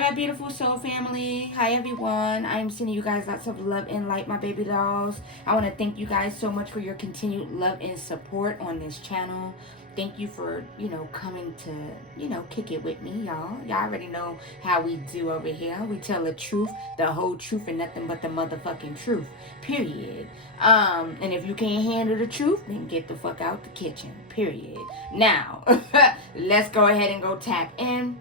my beautiful soul family. Hi, everyone. I'm sending you guys lots of love and light, my baby dolls. I want to thank you guys so much for your continued love and support on this channel. Thank you for, coming to, kick it with me, y'all. Y'all already know how we do over here. We tell the truth, the whole truth, and nothing but the motherfucking truth. Period. And if you can't handle the truth, then get the fuck out the kitchen. Period. Now, let's go ahead and go tap in.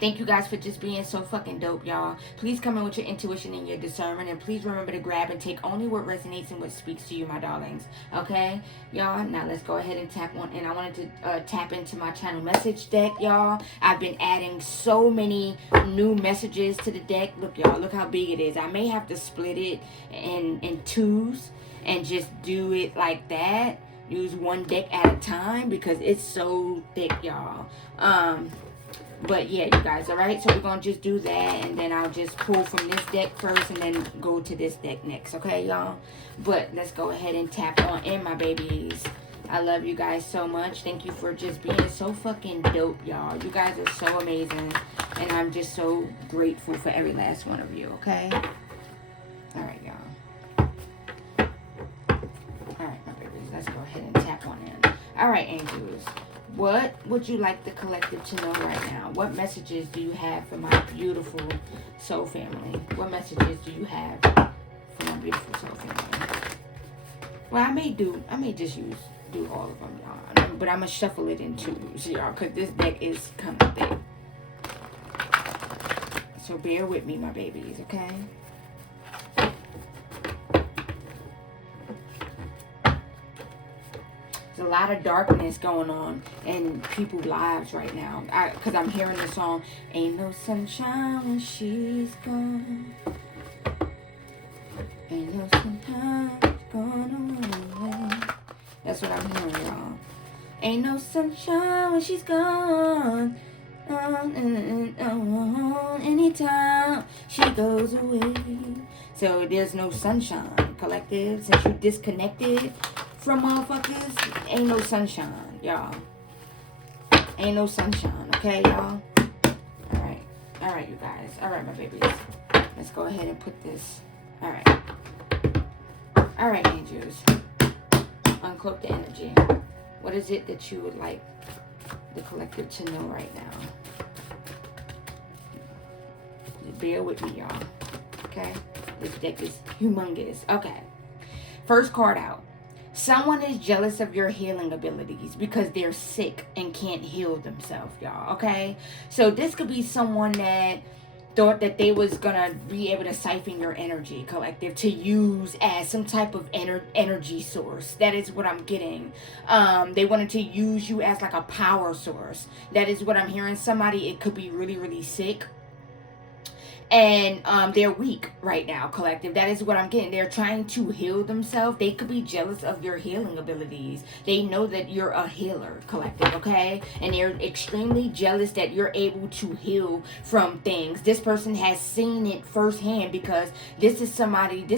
Thank you guys for just being so fucking dope, y'all. Please come in with your intuition and your discernment. And please remember to grab and take only what resonates and what speaks to you, my darlings. Okay? Y'all, now let's go ahead and tap on. And I wanted to tap into my channel message deck, y'all. I've been adding so many new messages to the deck. Look, y'all. Look how big it is. I may have to split it in twos and just do it like that. Use one deck at a time because it's so thick, y'all. But yeah, you guys, all right? So we're going to just do that, and then I'll just pull from this deck first and then go to this deck next, okay, y'all? But let's go ahead and tap on in, my babies. I love you guys so much. Thank you for just being so fucking dope, y'all. You guys are so amazing, and I'm just so grateful for every last one of you, okay? All right, y'all. All right, my babies, let's go ahead and tap on in. All right, angels. What would you like the collective to know right now? What messages do you have for my beautiful soul family? What messages do you have for my beautiful soul family? Well, I may just do all of them, y'all. But I'm going to shuffle it in twos, y'all, because this deck is kind of thick. So bear with me, my babies, okay? There's a lot of darkness going on in people's lives right now. Because I'm hearing the song, ain't no sunshine when she's gone. Ain't no sunshine gone away. That's what I'm hearing, y'all. Ain't no sunshine when she's gone. Anytime she goes away. So there's no sunshine, collective. Since you disconnected from motherfuckers, ain't no sunshine, y'all. Ain't no sunshine, okay, y'all? Alright, you guys. Alright, my babies. Let's go ahead and put this. Alright, angels. Uncloak the energy. What is it that you would like the collective to know right now? Just bear with me, y'all. Okay? This deck is humongous. Okay. First card out. Someone is jealous of your healing abilities because they're sick and can't heal themselves, y'all, okay? So this could be someone that thought that they was gonna be able to siphon your energy, collective, to use as some type of energy source. That is what I'm getting. They wanted to use you as like a power source. That is what I'm hearing. Somebody, it could be really, really sick. And they're weak right now, collective. That is what I'm getting. They're trying to heal themselves. They could be jealous of your healing abilities. They know that you're a healer, collective, okay? And they're extremely jealous that you're able to heal from things. This person has seen it firsthand because this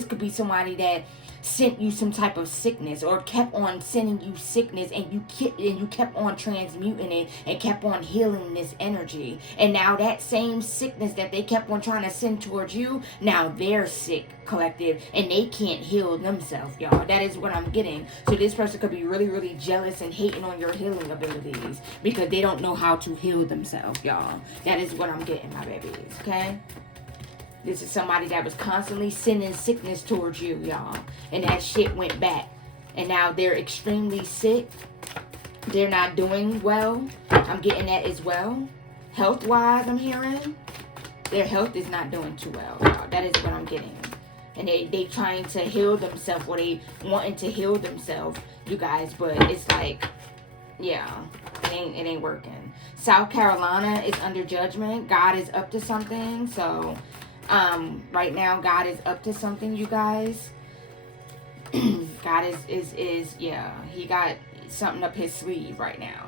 could be somebody that sent you some type of sickness or kept on sending you sickness, and you kept on transmuting it and kept on healing this energy. And now that same sickness that they kept on trying to send towards you, now they're sick, collective, and they can't heal themselves, y'all. That is what I'm getting. So this person could be really, really jealous and hating on your healing abilities because they don't know how to heal themselves, y'all. That is what I'm getting, my babies, okay? This is somebody that was constantly sending sickness towards you, y'all. And that shit went back. And now they're extremely sick. They're not doing well. I'm getting that as well. Health-wise, I'm hearing. Their health is not doing too well, y'all. That is what I'm getting. And they trying to heal themselves, or they wanting to heal themselves, you guys. But it's like, yeah, it ain't working. South Carolina is under judgment. God is up to something. So right now God is up to something, you guys. God is yeah, he got something up his sleeve right now.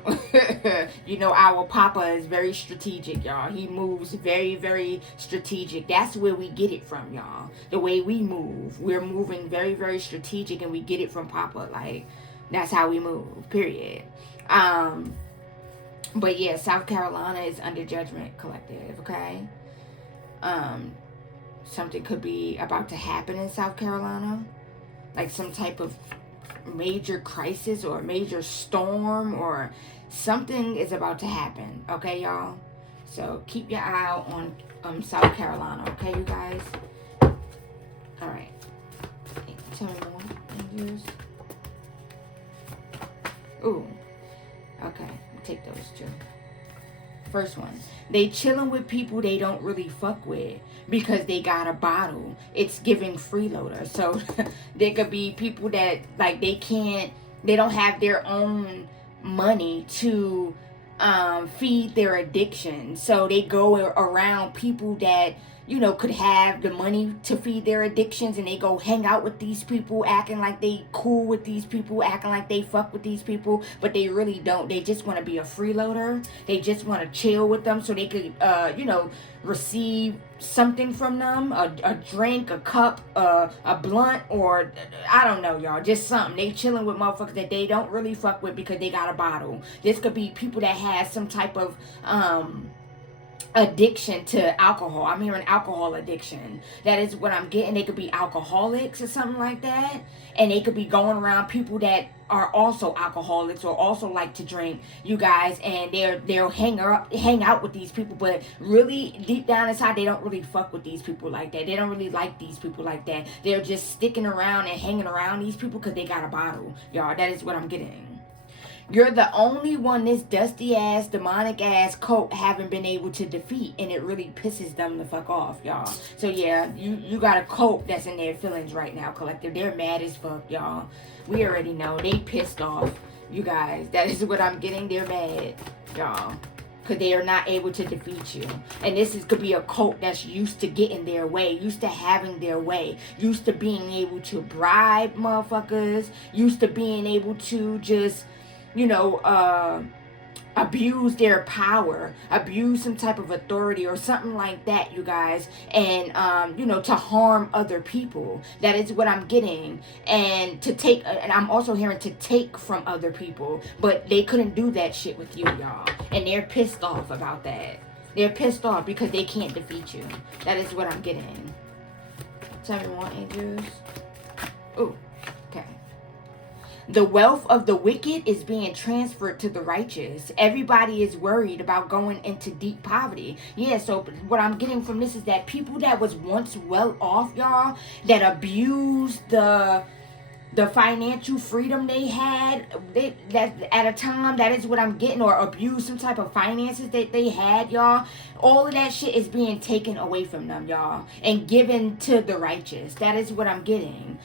You know, our Papa is very strategic, y'all. He moves very, very strategic. That's where we get it from, y'all. The way we move, we're moving very, very strategic, and we get it from Papa. Like, that's how we move, period. But yeah, South Carolina is under judgment, collective, okay? Something could be about to happen in South Carolina. Like some type of major crisis or major storm or something is about to happen, okay, y'all? So keep your eye out on South Carolina, okay, you guys? All right. Tell me more. Ooh. Okay. Take those two. First one. They chilling with people they don't really fuck with because they got a bottle. It's giving freeloader. So there could be people that like they don't have their own money to feed their addiction. So they go around people that, you know, could have the money to feed their addictions, and they go hang out with these people acting like they cool with these people, acting like they fuck with these people, but they really don't. They just want to be a freeloader. They just want to chill with them so they could you know, receive something from them, a drink, a cup, a blunt, or I don't know, y'all, just something. They chilling with motherfuckers that they don't really fuck with because they got a bottle. This could be people that have some type of addiction to alcohol. I'm hearing alcohol addiction. That is what I'm getting. They could be alcoholics or something like that, and they could be going around people that are also alcoholics or also like to drink, you guys, and they'll hang out with these people, but really deep down inside they don't really fuck with these people like that. They don't really like these people like that. They're just sticking around and hanging around these people because they got a bottle, y'all. That is what I'm getting. You're the only one this dusty ass, demonic ass cult haven't been able to defeat, and it really pisses them the fuck off, y'all. So yeah, you got a cult that's in their feelings right now, collective. They're mad as fuck, y'all. We already know they pissed off, you guys. That is what I'm getting. They're mad, y'all, because they are not able to defeat you. And could be a cult that's used to getting their way, used to having their way, used to being able to bribe motherfuckers, used to being able to just, you know, abuse their power, abuse some type of authority or something like that, you guys, and you know, to harm other people. That is what I'm getting. And to take, and I'm also hearing to take from other people, but they couldn't do that shit with you, y'all, and they're pissed off about that. They're pissed off because they can't defeat you. That is what I'm getting. Tell me more, angels. Ooh, okay. The wealth of the wicked is being transferred to the righteous. Everybody is worried about going into deep poverty. Yeah, so what I'm getting from this is that people that was once well off, y'all, that abused the financial freedom they had, that at a time, that is what I'm getting, or abuse some type of finances that they had, y'all. All of that shit is being taken away from them, y'all, and given to the righteous. That is what I'm getting.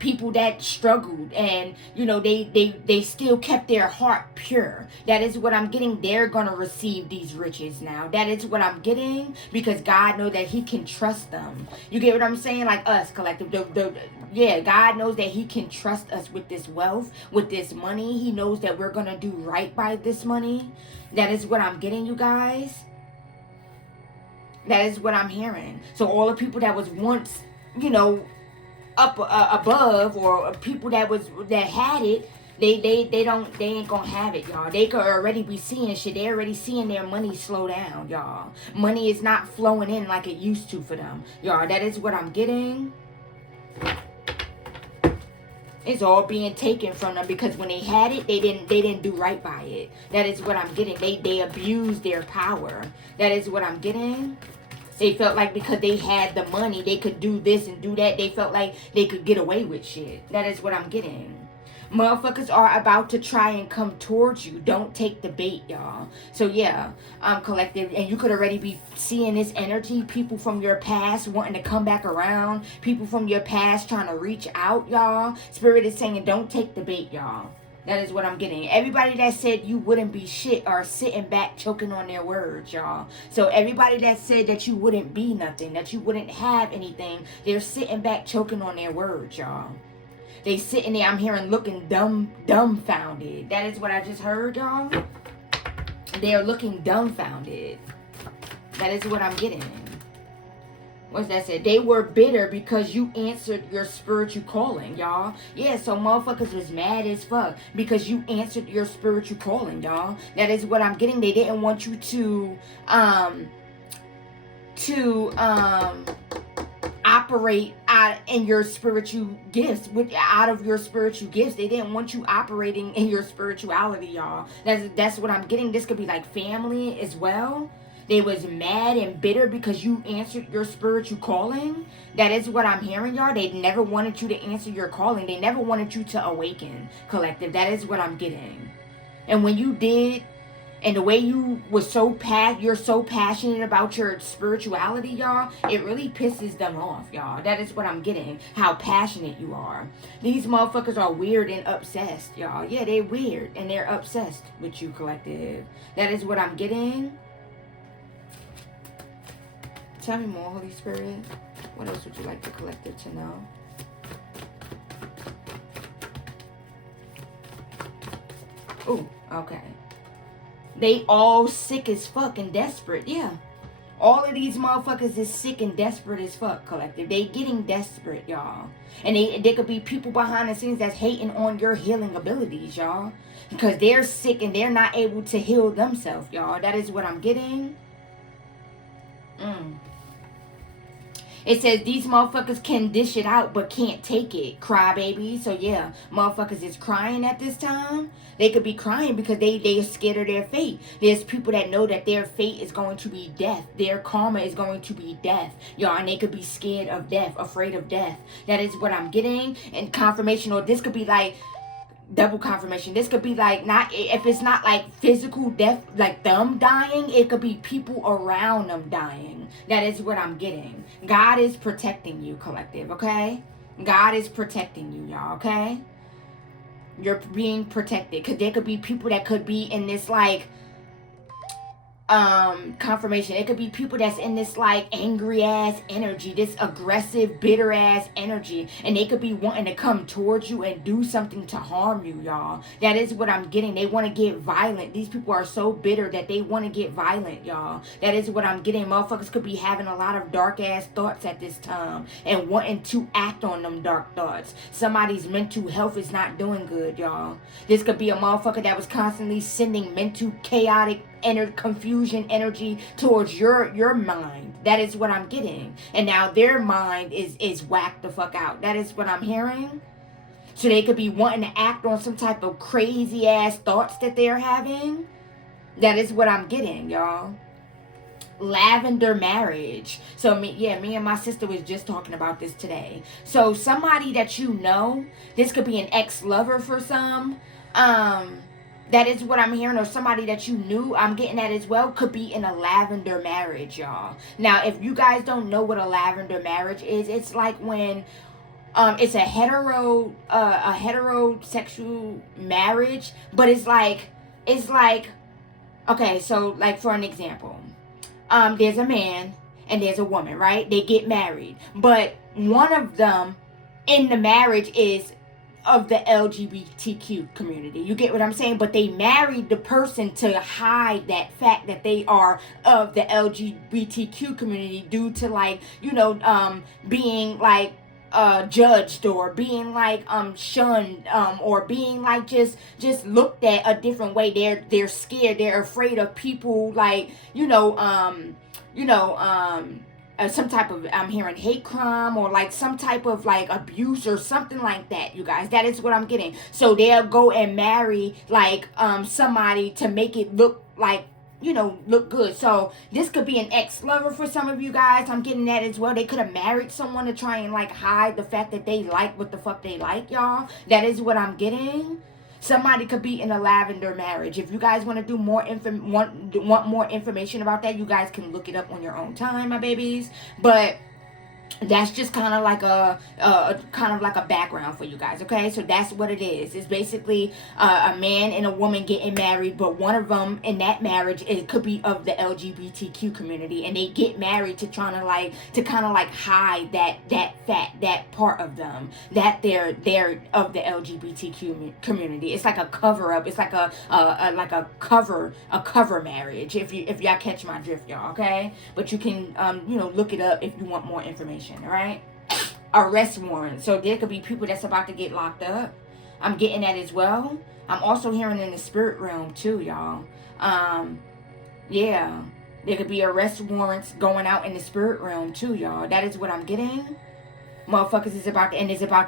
People that struggled, and you know, they still kept their heart pure. That is what I'm getting. They're gonna receive these riches now. That is what I'm getting, because God knows that he can trust them. You get what I'm saying? Like us, collective. Yeah, God knows that he can trust us with this wealth, with this money. He knows that we're gonna do right by this money. That is what I'm getting, you guys. That is what I'm hearing. So all the people that was once, you know, up above, or people that had it, they ain't gonna have it, y'all. They could already be seeing shit. They already seeing their money slow down, y'all. Money is not flowing in like it used to for them, y'all. That is what I'm getting. It's all being taken from them because when they had it, they didn't do right by it. That is what I'm getting. They abused their power. That is what I'm getting. They felt like because they had the money, they could do this and do that. They felt like they could get away with shit. That is what I'm getting. Motherfuckers are about to try and come towards you. Don't take the bait, y'all. So yeah, collective, and you could already be seeing this energy. People from your past wanting to come back around. People from your past trying to reach out, y'all. Spirit is saying, don't take the bait, y'all. That is what I'm getting. Everybody that said you wouldn't be shit are sitting back choking on their words, y'all. So everybody that said that you wouldn't be nothing, that you wouldn't have anything, they're sitting back choking on their words, y'all. They sitting there, I'm hearing, looking dumbfounded. That is what I just heard, y'all. They're looking dumbfounded. That is what I'm getting. What's that said? They were bitter because you answered your spiritual calling, y'all. Yeah, so motherfuckers was mad as fuck because you answered your spiritual calling, y'all. That is what I'm getting. They didn't want you to operate out in your spiritual gifts, out of your spiritual gifts. They didn't want you operating in your spirituality, y'all. That's what I'm getting. This could be like family as well. They was mad and bitter because you answered your spiritual calling. That is what I'm hearing, y'all. They never wanted you to answer your calling. They never wanted you to awaken, collective. That is what I'm getting. And when you did, and the way you was you're so passionate about your spirituality, y'all, it really pisses them off, y'all. That is what I'm getting. How passionate you are. These motherfuckers are weird and obsessed, y'all. Yeah, they're weird and they're obsessed with you, collective. That is what I'm getting. Tell me more, Holy Spirit. What else would you like the collective to know? Ooh, okay. They all sick as fuck and desperate. Yeah. All of these motherfuckers is sick and desperate as fuck, collective. They getting desperate, y'all. And they could be people behind the scenes that's hating on your healing abilities, y'all. Because they're sick and they're not able to heal themselves, y'all. That is what I'm getting. It says these motherfuckers can dish it out but can't take it. Crybaby. So yeah, motherfuckers is crying at this time. They could be crying because they are scared of their fate. There's people that know that their fate is going to be death. Their karma is going to be death. Y'all, and they could be scared of death, afraid of death. That is what I'm getting. And confirmation, or this could be like double confirmation. This could be like, not if it's not like physical death, like them dying, it could be people around them dying. That is what I'm getting. God is protecting you, collective, okay? God is protecting you, y'all, okay? You're being protected. Because there could be people that could be in this like confirmation. It could be people that's in this like angry ass energy, this aggressive, bitter ass energy, and they could be wanting to come towards you and do something to harm you, y'all. That is what I'm getting. They want to get violent. These people are so bitter that they want to get violent, y'all. That is what I'm getting. Motherfuckers could be having a lot of dark ass thoughts at this time and wanting to act on them dark thoughts. Somebody's mental health is not doing good, y'all. This could be a motherfucker that was constantly sending mental chaotic confusion energy towards your mind. That is what I'm getting. And now their mind is whacked the fuck out. That is what I'm hearing. So they could be wanting to act on some type of crazy ass thoughts that they're having. That is what I'm getting, y'all. Lavender marriage. So me and my sister was just talking about this today. So somebody that you know, this could be an ex-lover for some. That is what I'm hearing, or somebody that you knew, I'm getting at as well, could be in a lavender marriage, y'all. Now, if you guys don't know what a lavender marriage is, it's like when it's a heterosexual marriage, but it's like okay, so like for an example, there's a man and there's a woman, right? They get married, but one of them in the marriage is of the LGBTQ community. You get what I'm saying? But they married the person to hide that fact that they are of the LGBTQ community due to like, being like judged, or being like shunned, or being like just looked at a different way. They're scared, they're afraid of people, like some type of, I'm hearing hate crime, or like some type of like abuse or something like that, you guys. That is what I'm getting. So they'll go and marry like somebody to make it look like, look good. So this could be an ex-lover for some of you guys. I'm getting that as well. They could have married someone to try and like hide the fact that they like what the fuck they like, y'all. That is what I'm getting. Somebody could be in a lavender marriage. If you guys want to do want more information about that, you guys can look it up on your own time, my babies. But That's just kind of like a background for you guys. Okay, so that's what it is. It's basically a man and a woman getting married, but one of them in that marriage, it could be of the LGBTQ community, and they get married to kind of like hide that part of them, that they're of the LGBTQ community. It's like a cover up. It's like a cover marriage. If y'all catch my drift, y'all. Okay, but you can look it up if you want more information. All right. Arrest warrant. So there could be people that's about to get locked up. I'm getting that as well. I'm also hearing in the spirit realm too, y'all. Yeah. There could be arrest warrants going out in the spirit realm too, y'all. That is what I'm getting. Motherfuckers is about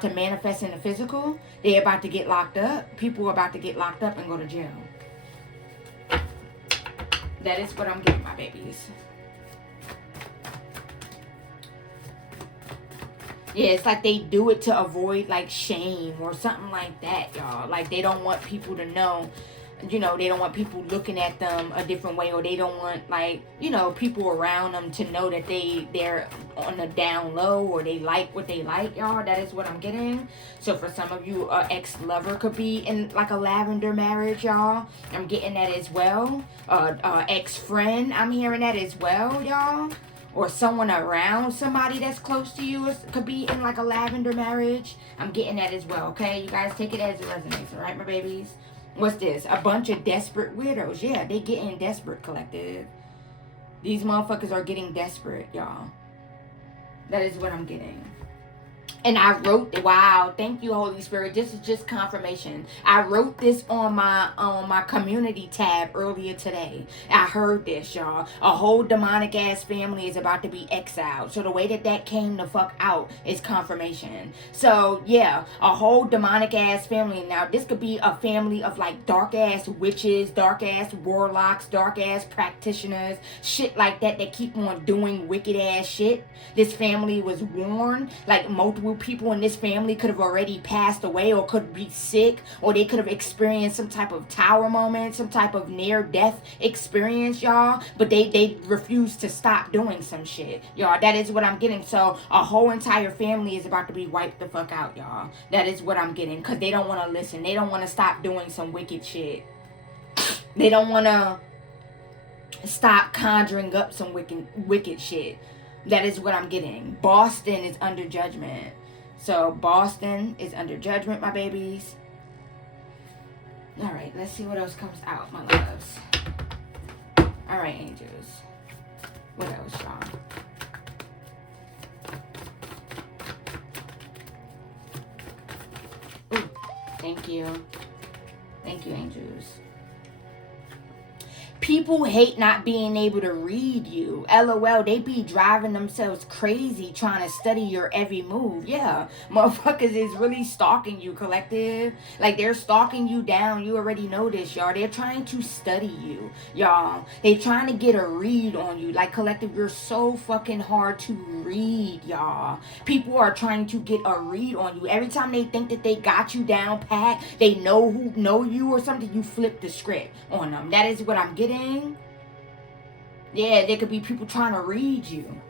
to manifest in the physical. They're about to get locked up. People are about to get locked up and go to jail. That is what I'm getting, my babies. Yeah, it's like they do it to avoid like shame or something like that, y'all. Like they don't want people to know, they don't want people looking at them a different way, or they don't want like, people around them to know that they're on the down low, or they like what they like, y'all. That is what I'm getting. So for some of you, ex-lover could be in like a lavender marriage, y'all. I'm getting that as well. Ex-friend, I'm hearing that as well, y'all. Or someone around somebody that's close to you could be in like a lavender marriage. I'm getting that as well, okay? You guys take it as it resonates, all right, my babies? What's this? A bunch of desperate weirdos. Yeah, they getting desperate, collective. These motherfuckers are getting desperate, y'all. That is what I'm getting. And I wrote, wow, thank you, Holy Spirit. This is just confirmation. I wrote this on my community tab earlier today. I heard this, y'all. A whole demonic ass family is about to be exiled. So the way that came the fuck out is confirmation. So yeah, a whole demonic ass family. Now this could be a family of like dark ass witches, dark ass warlocks, dark ass practitioners, shit like that keep on doing wicked ass shit. This family was warned, like multiple people in this family could have already passed away, or could be sick, or they could have experienced some type of tower moment, some type of near death experience, y'all, but they refuse to stop doing some shit, y'all. That is what I'm getting. So a whole entire family is about to be wiped the fuck out, y'all. That is what I'm getting, because they don't want to listen. They don't want to stop doing some wicked shit. They don't want to stop conjuring up some wicked shit. That is what I'm getting. Boston is under judgment. So Boston is under judgment, my babies. All right, let's see what else comes out, my loves. All right, angels. What else, y'all? Ooh, thank you. Thank you, angels. People hate not being able to read you. LOL, they be driving themselves crazy trying to study your every move. Yeah, motherfuckers is really stalking you, collective. Like, they're stalking you down. You already know this, y'all. They're trying to study you, y'all. They're trying to get a read on you. Like, collective, you're so fucking hard to read, y'all. People are trying to get a read on you. Every time they think that they got you down pat, they know who know you or something, you flip the script on them. That is what I'm getting. Yeah, there could be people trying to read you.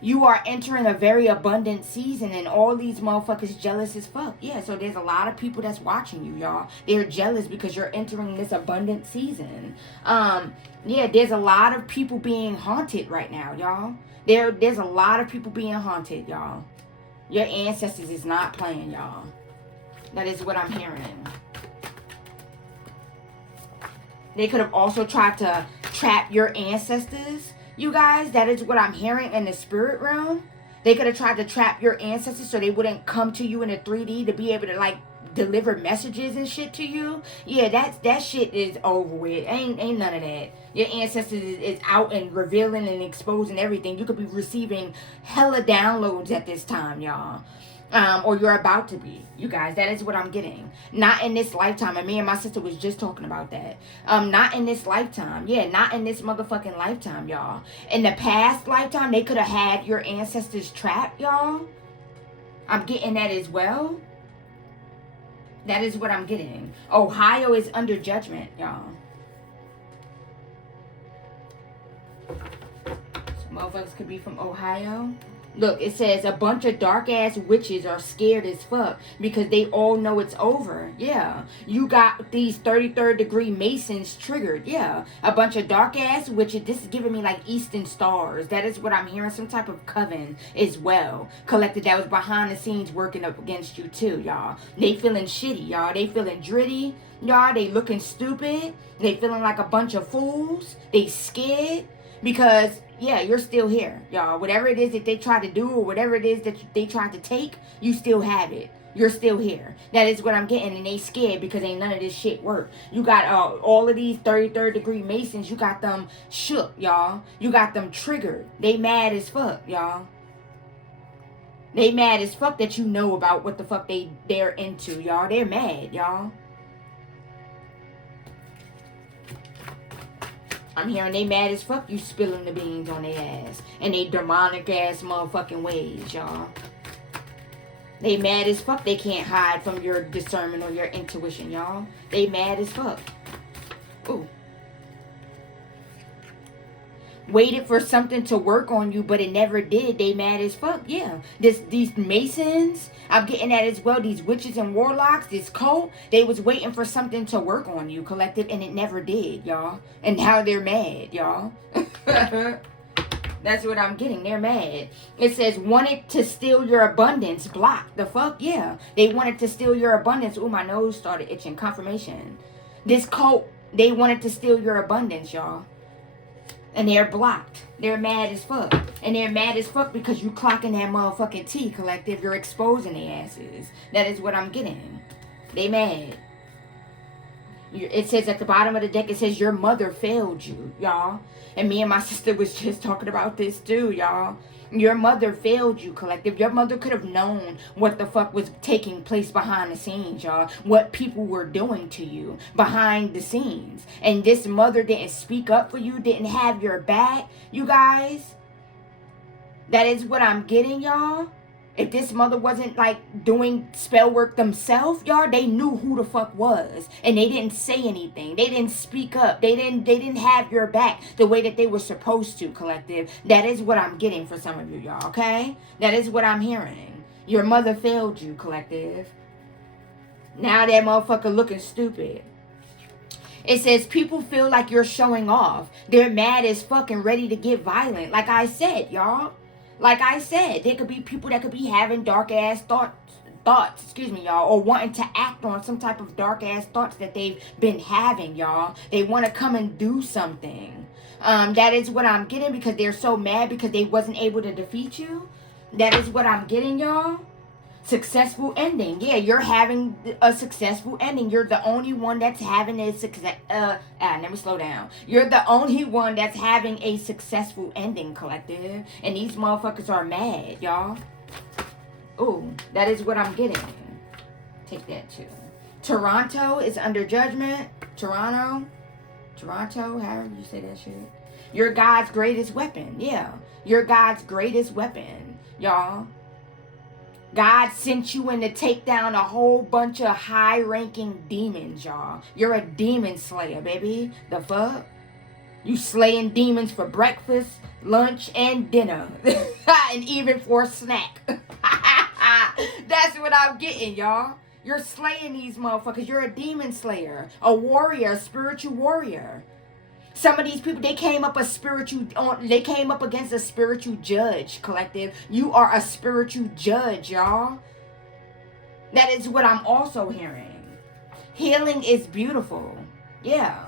You are entering a very abundant season, and all these motherfuckers jealous as fuck. Yeah, so there's a lot of people that's watching you, y'all. They're jealous because you're entering this abundant season. Yeah, there's a lot of people being haunted right now, y'all. There's a lot of people being haunted, y'all. Your ancestors is not playing, y'all. That is what I'm hearing. They could have also tried to trap your ancestors, you guys. That is what I'm hearing in the spirit realm. They could have tried to trap your ancestors so they wouldn't come to you in a 3D to be able to like deliver messages and shit to you. Yeah, that shit is over with. Ain't none of that. Your ancestors is out and revealing and exposing everything. You could be receiving hella downloads at this time, y'all. Or you're about to be, you guys. That is what I'm getting. Not in this lifetime. And me and my sister was just talking about that. Not in this lifetime. Yeah, not in this motherfucking lifetime, y'all. In the past lifetime, they could have had your ancestors trapped, y'all. I'm getting that as well. That is what I'm getting. Ohio is under judgment, y'all. So motherfuckers could be from Ohio. Look, it says a bunch of dark ass witches are scared as fuck because they all know it's over. Yeah. You got these 33rd degree Masons triggered. Yeah. A bunch of dark ass witches. This is giving me like Eastern stars. That is what I'm hearing. Some type of coven as well. Collected that was behind the scenes working up against you too, y'all. They feeling shitty, y'all. They feeling dritty. Y'all, they looking stupid. They feeling like a bunch of fools. They scared. Because, yeah, you're still here, y'all. Whatever it is that they try to do or whatever it is that they try to take, you still have it. You're still here. That is what I'm getting. And they scared because ain't none of this shit work. You got all of these 33rd degree Masons. You got them shook, y'all. You got them triggered. They mad as fuck, y'all. They mad as fuck that you know about what the fuck they're into, y'all. They're mad, y'all. I'm hearing they mad as fuck you spilling the beans on their ass. And they demonic ass motherfucking ways, y'all. They mad as fuck they can't hide from your discernment or your intuition, y'all. They mad as fuck. Ooh. Waited for something to work on you, but it never did. They mad as fuck. Yeah. These Masons, I'm getting that as well. These witches and warlocks, this cult, they was waiting for something to work on you, collective, and it never did, y'all. And now they're mad, y'all. That's what I'm getting. They're mad. It says, wanted to steal your abundance. Blocked. The fuck? Yeah. They wanted to steal your abundance. Ooh, my nose started itching. Confirmation. This cult, they wanted to steal your abundance, y'all. And they're blocked. They're mad as fuck. And they're mad as fuck because you clocking that motherfucking T, collective. You're exposing their asses. That is what I'm getting. They mad. It says at the bottom of the deck, it says your mother failed you, y'all. And me and my sister was just talking about this too, y'all. Your mother failed you, collective. Your mother could have known what the fuck was taking place behind the scenes, y'all. What people were doing to you behind the scenes. And this mother didn't speak up for you, didn't have your back, you guys. That is what I'm getting, y'all. If this mother wasn't like doing spell work themselves, y'all, they knew who the fuck was. And they didn't say anything. They didn't speak up. They didn't have your back the way that they were supposed to, collective. That is what I'm getting for some of you, y'all, okay? That is what I'm hearing. Your mother failed you, collective. Now that motherfucker looking stupid. It says people feel like you're showing off. They're mad as fuck and ready to get violent. Like I said, y'all. Like I said, there could be people that could be having dark ass thoughts, excuse me, y'all, or wanting to act on some type of dark ass thoughts that they've been having, y'all. They want to come and do something. That is what I'm getting because they're so mad because they wasn't able to defeat you. That is what I'm getting, y'all. Successful ending. Yeah, you're having a successful ending. You're the only one that's having a success. Let me slow down. You're the only one that's having a successful ending, collective. And these motherfuckers are mad, y'all. Ooh, that is what I'm getting. Take that too. Toronto is under judgment. Toronto, however you say that shit. You're God's greatest weapon. Yeah, you're God's greatest weapon, y'all. God sent you in to take down a whole bunch of high-ranking demons, y'all. You're a demon slayer, baby. The fuck? You slaying demons for breakfast, lunch, and dinner. And even for a snack. That's what I'm getting, y'all. You're slaying these motherfuckers. You're a demon slayer. A warrior, a spiritual warrior. Some of these people, they came up against a spiritual judge, collective. You are a spiritual judge, y'all. That is what I'm also hearing. Healing is beautiful. Yeah.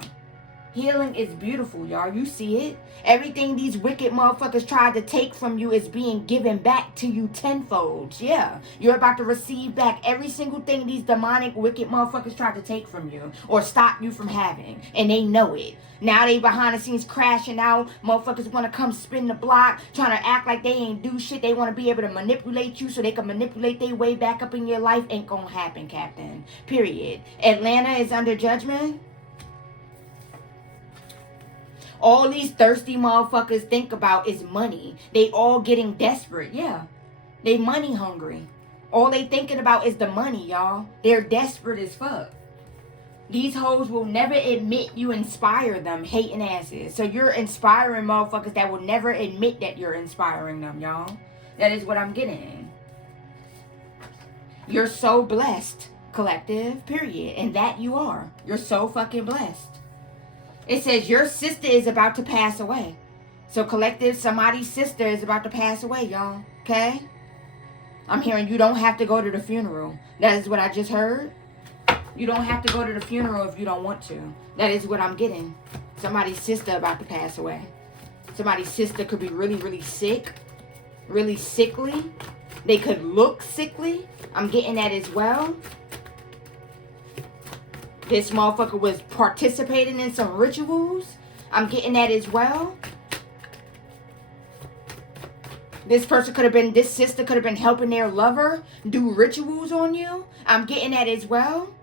Healing is beautiful, y'all. You see it. Everything these wicked motherfuckers tried to take from you is being given back to you tenfold. Yeah. You're about to receive back every single thing these demonic, wicked motherfuckers tried to take from you or stop you from having. And they know it. Now they behind the scenes crashing out. Motherfuckers want to come spin the block, trying to act like they ain't do shit. They want to be able to manipulate you so they can manipulate their way back up in your life. Ain't gonna happen, Captain. Period. Atlanta is under judgment. All these thirsty motherfuckers think about is money. They all getting desperate. Yeah. They money hungry. All they thinking about is the money, y'all. They're desperate as fuck. These hoes will never admit you inspire them, hating asses. So you're inspiring motherfuckers that will never admit that you're inspiring them, y'all. That is what I'm getting. You're so blessed, collective, period. And that you are. You're so fucking blessed. It says your sister is about to pass away. So collective, somebody's sister is about to pass away, y'all. Okay? I'm hearing you don't have to go to the funeral. That is what I just heard. You don't have to go to the funeral if you don't want to. That is what I'm getting. Somebody's sister about to pass away. Somebody's sister could be really, really sick. Really sickly. They could look sickly. I'm getting that as well. This motherfucker was participating in some rituals. I'm getting that as well. This person could have been, this sister could have been helping their lover do rituals on you. I'm getting that as well.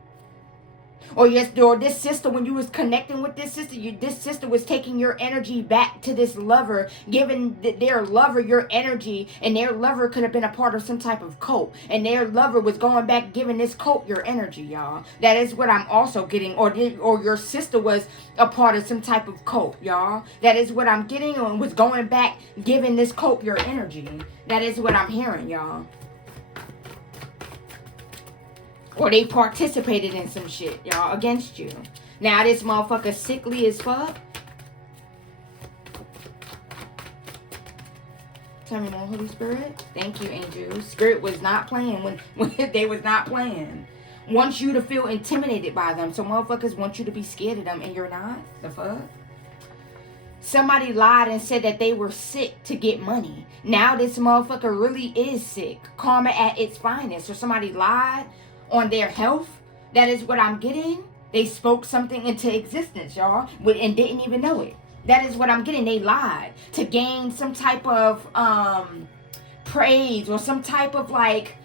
Or yes, or this sister, when you was connecting with this sister, this sister was taking your energy back to this lover, giving their lover your energy, and their lover could have been a part of some type of cult, and their lover was going back giving this cult your energy, y'all. That is what I'm also getting. Or your sister was a part of some type of cult, y'all. That is what I'm getting, and was going back giving this cult your energy. That is what I'm hearing, y'all. Or they participated in some shit, y'all, against you. Now this motherfucker sickly as fuck. Tell me more, Holy Spirit. Thank you, angels. Spirit was not playing when they was not playing. Wants you to feel intimidated by them. So motherfuckers want you to be scared of them and you're not. The fuck? Somebody lied and said that they were sick to get money. Now this motherfucker really is sick. Karma at its finest. So somebody lied on their health. That is what I'm getting. They spoke something into existence, y'all, and didn't even know it. That is what I'm getting. They lied to gain some type of praise or some type of like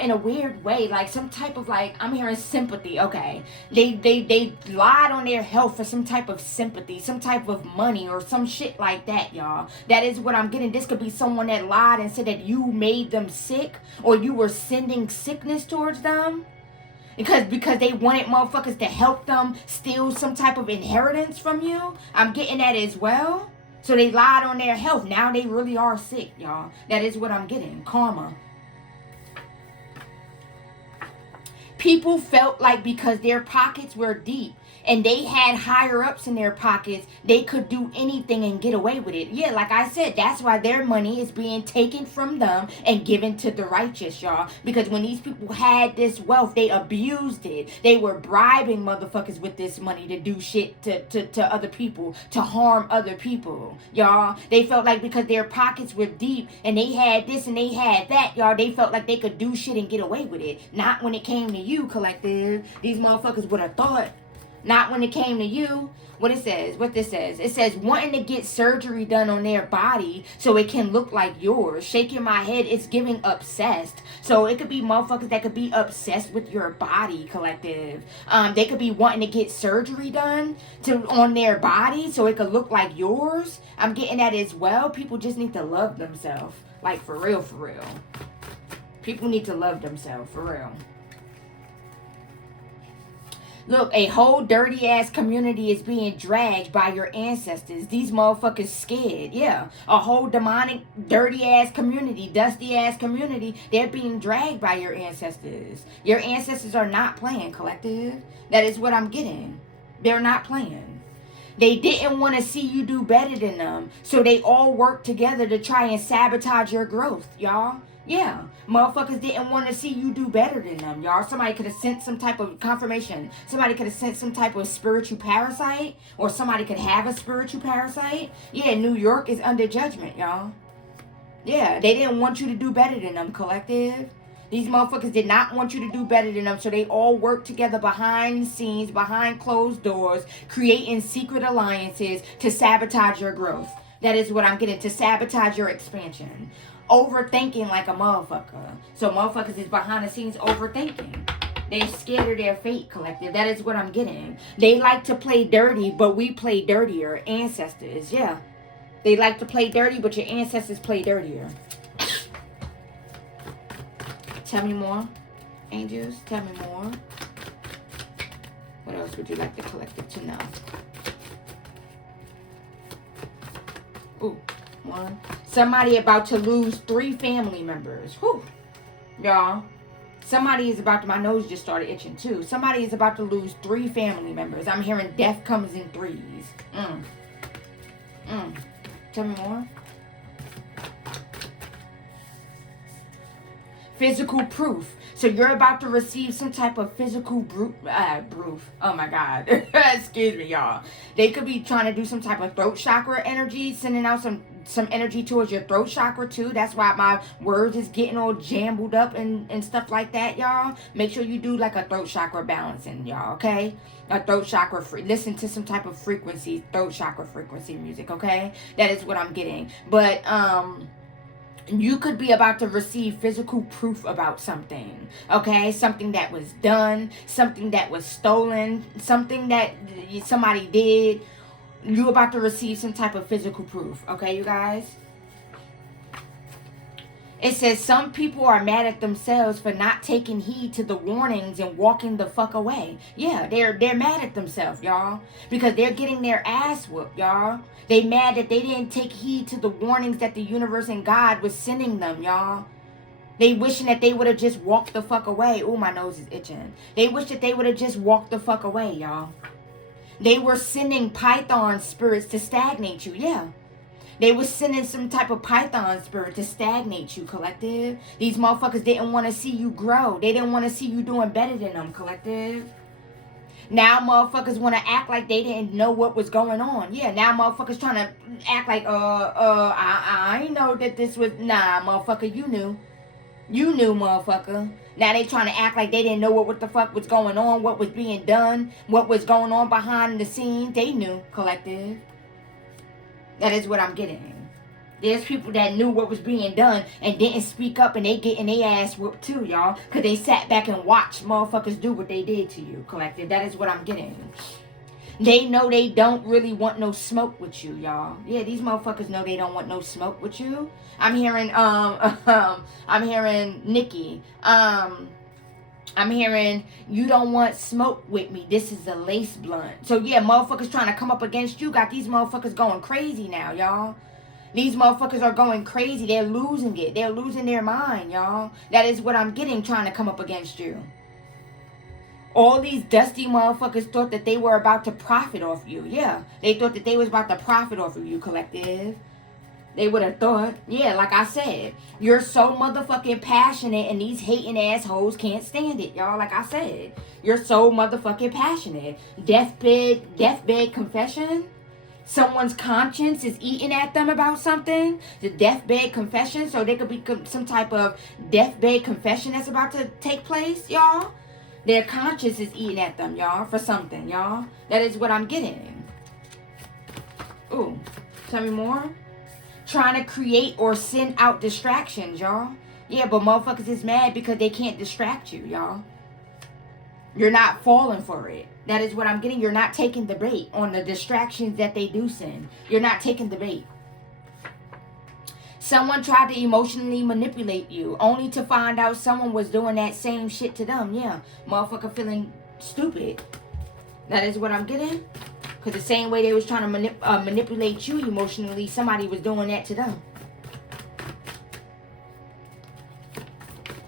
in a weird way, like some type of like, I'm hearing sympathy. Okay, they lied on their health for some type of sympathy, some type of money or some shit like that, y'all. That is what I'm getting. This could be someone that lied and said that you made them sick or you were sending sickness towards them because they wanted motherfuckers to help them steal some type of inheritance from you. I'm getting that as well. So they lied on their health. Now they really are sick, y'all. That is what I'm getting. Karma. People felt like because their pockets were deep and they had higher ups in their pockets, they could do anything and get away with it. Yeah, like I said, that's why their money is being taken from them and given to the righteous, y'all. Because when these people had this wealth, they abused it. They were bribing motherfuckers with this money to do shit to other people, to harm other people, y'all. They felt like because their pockets were deep and they had this and they had that, y'all, they felt like they could do shit and get away with it. Not when it came to you, collective. These motherfuckers would have thought. Not when it came to you. What this says. It says wanting to get surgery done on their body so it can look like yours. Shaking my head, it's giving obsessed. So it could be motherfuckers that could be obsessed with your body, collective. They could be wanting to get surgery done on their body so it could look like yours. I'm getting that as well. People just need to love themselves. Like for real, for real. People need to love themselves, for real. Look, a whole dirty ass community is being dragged by your ancestors. These motherfuckers scared. Yeah. A whole demonic, dirty ass community, dusty ass community. They're being dragged by your ancestors. Your ancestors are not playing, collective. That is what I'm getting. They're not playing. They didn't want to see you do better than them. So they all worked together to try and sabotage your growth, y'all. Yeah, motherfuckers didn't want to see you do better than them, y'all. Somebody could have sent some type of confirmation. Somebody could have sent some type of spiritual parasite. Or somebody could have a spiritual parasite. Yeah, New York is under judgment, y'all. Yeah, they didn't want you to do better than them, collective. These motherfuckers did not want you to do better than them. So they all worked together behind the scenes, behind closed doors, creating secret alliances to sabotage your growth. That is what I'm getting, to sabotage your expansion. Overthinking like a motherfucker. So motherfuckers is behind the scenes overthinking. They're scared of their fate, collective. That is what I'm getting. They like to play dirty, but we play dirtier. Ancestors, yeah. They like to play dirty, but your ancestors play dirtier. Tell me more, angels. Tell me more. What else would you like the collective to know? Ooh, One. Somebody about to lose 3 family members. Whew. Y'all. Somebody is about to, my nose just started itching too. Somebody is about to lose 3 family members. I'm hearing death comes in 3s. Tell me more. Physical proof. So you're about to receive some type of physical proof. Oh my God. Excuse me, y'all. They could be trying to do some type of throat chakra energy, sending out some energy towards your throat chakra too. That's why my words is getting all jumbled up and stuff like that, y'all. Make sure you do like a throat chakra balancing, y'all, okay? A throat chakra, listen to some type of frequency, throat chakra frequency music, okay? That is what I'm getting. But, you could be about to receive physical proof about something, okay? Something that was done, something that was stolen, something that somebody did. You're about to receive some type of physical proof, okay, you guys? It says some people are mad at themselves for not taking heed to the warnings and walking the fuck away. Yeah, they're mad at themselves, y'all, because they're getting their ass whooped, y'all. They mad that they didn't take heed to the warnings that the universe and God was sending them, y'all. They wishing that they would have just walked the fuck away. Oh, my nose is itching. They wish that they would have just walked the fuck away, y'all. They were sending python spirits to stagnate you, yeah. They were sending some type of python spirit to stagnate you, collective. These motherfuckers didn't want to see you grow. They didn't want to see you doing better than them, collective. Now motherfuckers want to act like they didn't know what was going on. Yeah, now motherfuckers trying to act like, I ain't know that this was, nah, motherfucker, you knew. You knew, motherfucker. Now they trying to act like they didn't know what the fuck was going on, what was being done, what was going on behind the scenes. They knew, collective. That is what I'm getting. There's people that knew what was being done and didn't speak up, and they getting their ass whooped too, y'all. Because they sat back and watched motherfuckers do what they did to you, collective. That is what I'm getting. They know they don't really want no smoke with you, y'all. Yeah, these motherfuckers know they don't want no smoke with you. I'm hearing, I'm hearing Nikki. I'm hearing, you don't want smoke with me. This is a lace blunt. So, yeah, motherfuckers trying to come up against you. Got these motherfuckers going crazy now, y'all. These motherfuckers are going crazy. They're losing it. They're losing their mind, y'all. That is what I'm getting trying to come up against you. All these dusty motherfuckers thought that they were about to profit off you. Yeah, they thought that they was about to profit off of you, collective. They would have thought, yeah, like I said, you're so motherfucking passionate and these hating assholes can't stand it, y'all. Like I said, you're so motherfucking passionate. Deathbed confession. Someone's conscience is eating at them about something. The deathbed confession, so there could be some type of deathbed confession that's about to take place, y'all. Their conscience is eating at them, y'all, for something, y'all. That is what I'm getting. Ooh, tell me more. Trying to create or send out distractions, y'all. Yeah, but motherfuckers is mad because they can't distract you, y'all. You're not falling for it. That is what I'm getting. You're not taking the bait on the distractions that they do send. You're not taking the bait. Someone tried to emotionally manipulate you only to find out someone was doing that same shit to them. Yeah, motherfucker feeling stupid. That is what I'm getting. Because the same way they was trying to manipulate you emotionally, somebody was doing that to them.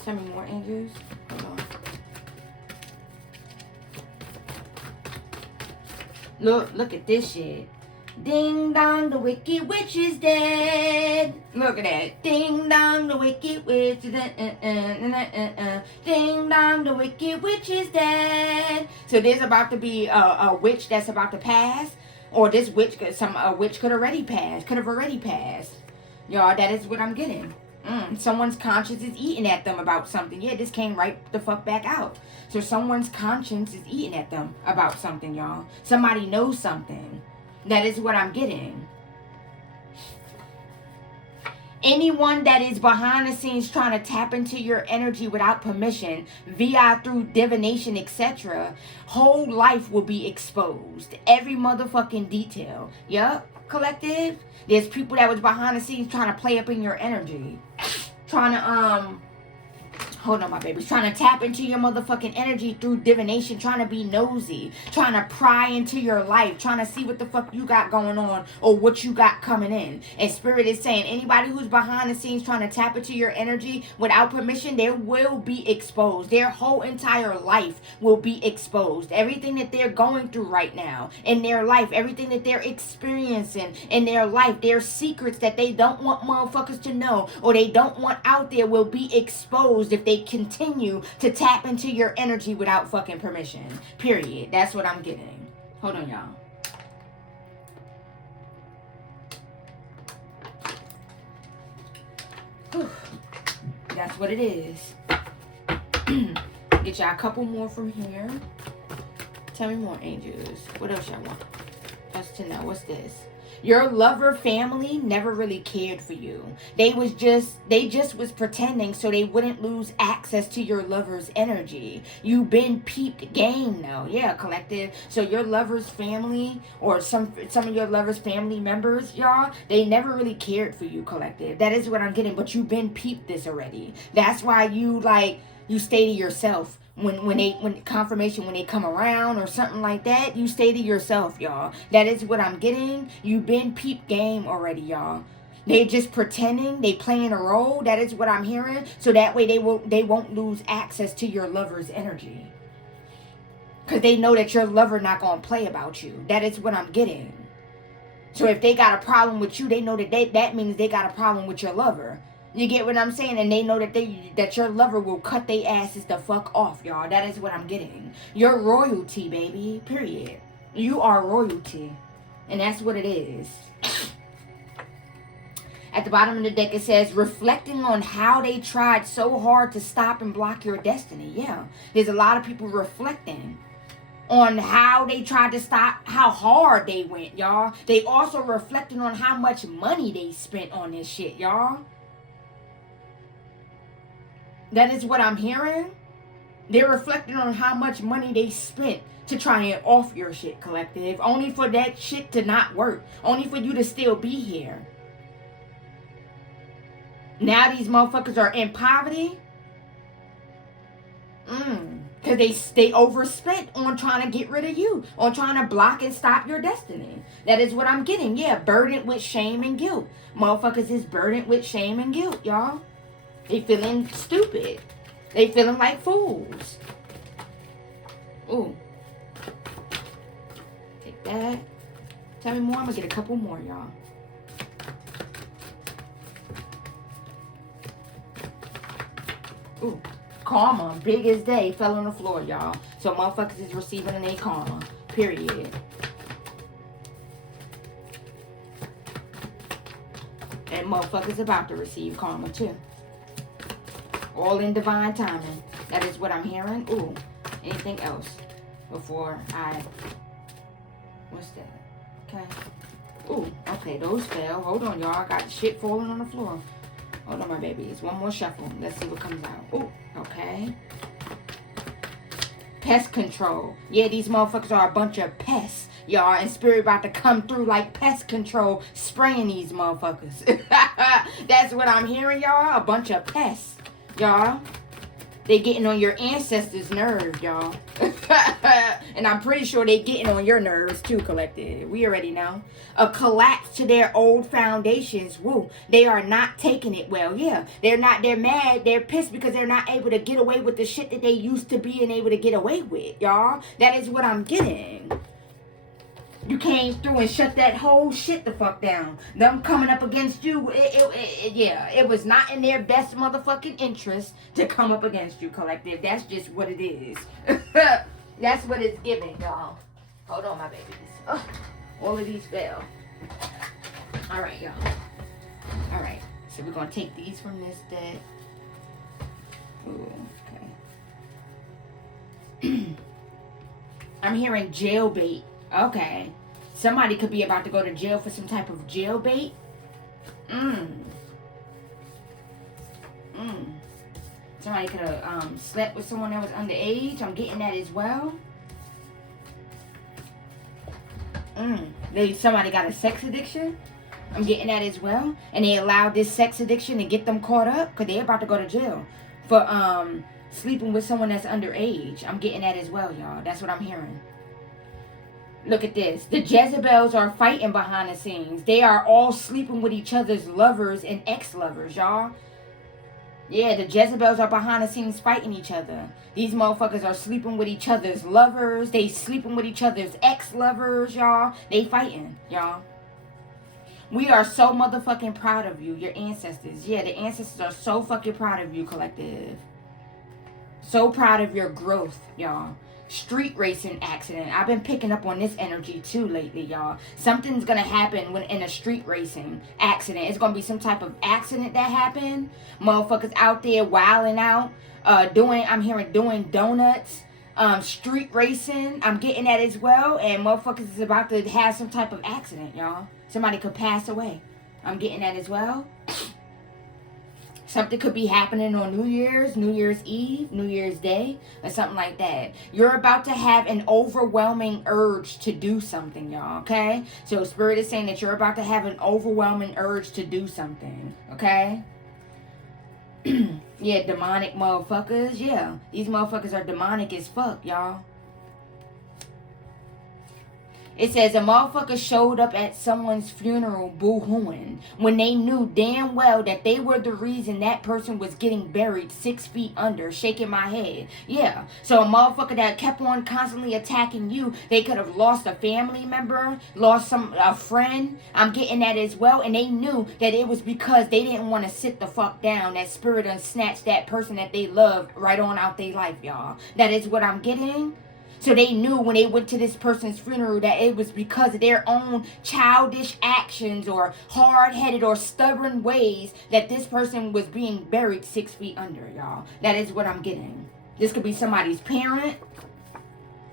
Tell me more, angels. Hold on. Look at this shit. Ding dong, the wicked witch is dead. Look at that. Ding dong, the wicked witch is dead. Ding dong, the wicked witch is dead. So there's about to be a witch that's about to pass, or this witch, a witch could already pass, could have already passed. Y'all, that is what I'm getting. Someone's conscience is eating at them about something. Yeah, this came right the fuck back out. So someone's conscience is eating at them about something, y'all. Somebody knows something. That is what I'm getting. Anyone that is behind the scenes trying to tap into your energy without permission, via through divination, etc., whole life will be exposed. Every motherfucking detail. Yup, collective. There's people that was behind the scenes trying to play up in your energy. Trying to, Hold on, my baby. Trying to tap into your motherfucking energy through divination. Trying to be nosy. Trying to pry into your life. Trying to see what the fuck you got going on. Or what you got coming in. And Spirit is saying, anybody who's behind the scenes trying to tap into your energy without permission, they will be exposed. Their whole entire life will be exposed. Everything that they're going through right now in their life. Everything that they're experiencing in their life. Their secrets that they don't want motherfuckers to know. Or they don't want out there will be exposed if they continue to tap into your energy without fucking permission. Period. That's what I'm getting. Hold on, y'all. Whew. That's what it is. Get y'all a couple more from here. Tell me more, angels. What else y'all want us to know? What's this? Your lover family never really cared for you. They just was pretending so they wouldn't lose access to your lover's energy. You've been peeped game though. Yeah, collective. So your lover's family or some of your lover's family members, y'all, they never really cared for you, collective. That is what I'm getting. But you've been peeped this already. That's why you stay to yourself. When confirmation, when they come around or something like that, you stay to yourself, y'all. That is what I'm getting. You've been peep game already, y'all. They just pretending, they playing a role. That is what I'm hearing. So that way they won't lose access to your lover's energy. Because they know that your lover not going to play about you. That is what I'm getting. So if they got a problem with you, they know that means they got a problem with your lover. You get what I'm saying? And they know that your lover will cut their asses the fuck off, y'all. That is what I'm getting. You're royalty, baby. Period. You are royalty. And that's what it is. At the bottom of the deck, it says, reflecting on how they tried so hard to stop and block your destiny. Yeah. There's a lot of people reflecting on how they tried to stop, how hard they went, y'all. They also reflecting on how much money they spent on this shit, y'all. That is what I'm hearing. They're reflecting on how much money they spent to try and off your shit, collective. Only for that shit to not work. Only for you to still be here. Now these motherfuckers are in poverty. Because they overspent on trying to get rid of you. On trying to block and stop your destiny. That is what I'm getting. Yeah, burdened with shame and guilt. Motherfuckers is burdened with shame and guilt, y'all. They feeling stupid. They feeling like fools. Ooh. Take that. Tell me more. I'm going to get a couple more, y'all. Ooh. Karma. Big as day. Fell on the floor, y'all. So motherfuckers is receiving an karma. Period. And motherfuckers about to receive karma, too. All in divine timing. That is what I'm hearing. Ooh. Anything else before I... What's that? Okay. Ooh. Okay, those fell. Hold on, y'all. I got shit falling on the floor. Hold on, my babies. One more shuffle. Let's see what comes out. Ooh. Okay. Pest control. Yeah, these motherfuckers are a bunch of pests. Y'all, and Spirit about to come through like pest control, spraying these motherfuckers. That's what I'm hearing, y'all. A bunch of pests. Y'all, they getting on your ancestors' nerves, y'all. And I'm pretty sure they getting on your nerves too, collective. We already know. A collapse to their old foundations. Woo. They are not taking it well. Yeah. They're mad. They're pissed because they're not able to get away with the shit that they used to be and able to get away with, y'all. That is what I'm getting. You came through and shut that whole shit the fuck down. Them coming up against you, it was not in their best motherfucking interest to come up against you, collective. That's just what it is. That's what it's giving, y'all. Hold on, my babies. Oh, all of these fell. All right, y'all. All right. So we're going to take these from this deck. Ooh, okay. I'm hearing jailbait. Okay. Somebody could be about to go to jail for some type of jailbait. Somebody could have slept with someone that was underage. I'm getting that as well. Somebody got a sex addiction. I'm getting that as well. And they allowed this sex addiction to get them caught up because they're about to go to jail. for sleeping with someone that's underage. I'm getting that as well, y'all. That's what I'm hearing. Look at this. The Jezebels are fighting behind the scenes. They are all sleeping with each other's lovers and ex-lovers, y'all. Yeah, the Jezebels are behind the scenes fighting each other. These motherfuckers are sleeping with each other's lovers. They sleeping with each other's ex-lovers, y'all. They fighting, y'all. We are so motherfucking proud of you, your ancestors. Yeah, the ancestors are so fucking proud of you, collective. So proud of your growth, y'all. Street racing accident. I've been picking up on this energy too lately, y'all. Something's gonna happen when in a street racing accident. It's gonna be some type of accident that happened. Motherfuckers out there wilding out, I'm hearing doing donuts, street racing. I'm getting that as well. And motherfuckers is about to have some type of accident, y'all. Somebody could pass away. I'm getting that as well. Something could be happening on New Year's Eve, New Year's Day, or something like that. You're about to have an overwhelming urge to do something, y'all, okay? So Spirit is saying that you're about to have an overwhelming urge to do something, okay? Yeah, demonic motherfuckers, yeah. These motherfuckers are demonic as fuck, y'all. It says a motherfucker showed up at someone's funeral boo-hooing when they knew damn well that they were the reason that person was getting buried 6 feet under, shaking my head. Yeah, so a motherfucker that kept on constantly attacking you, they could have lost a family member, lost a friend. I'm getting that as well. And they knew that it was because they didn't want to sit the fuck down. That spirit done snatched that person that they loved right on out their life, y'all. That is what I'm getting. So they knew when they went to this person's funeral that it was because of their own childish actions or hard-headed or stubborn ways that this person was being buried 6 feet under, y'all. That is what I'm getting. This could be somebody's parent.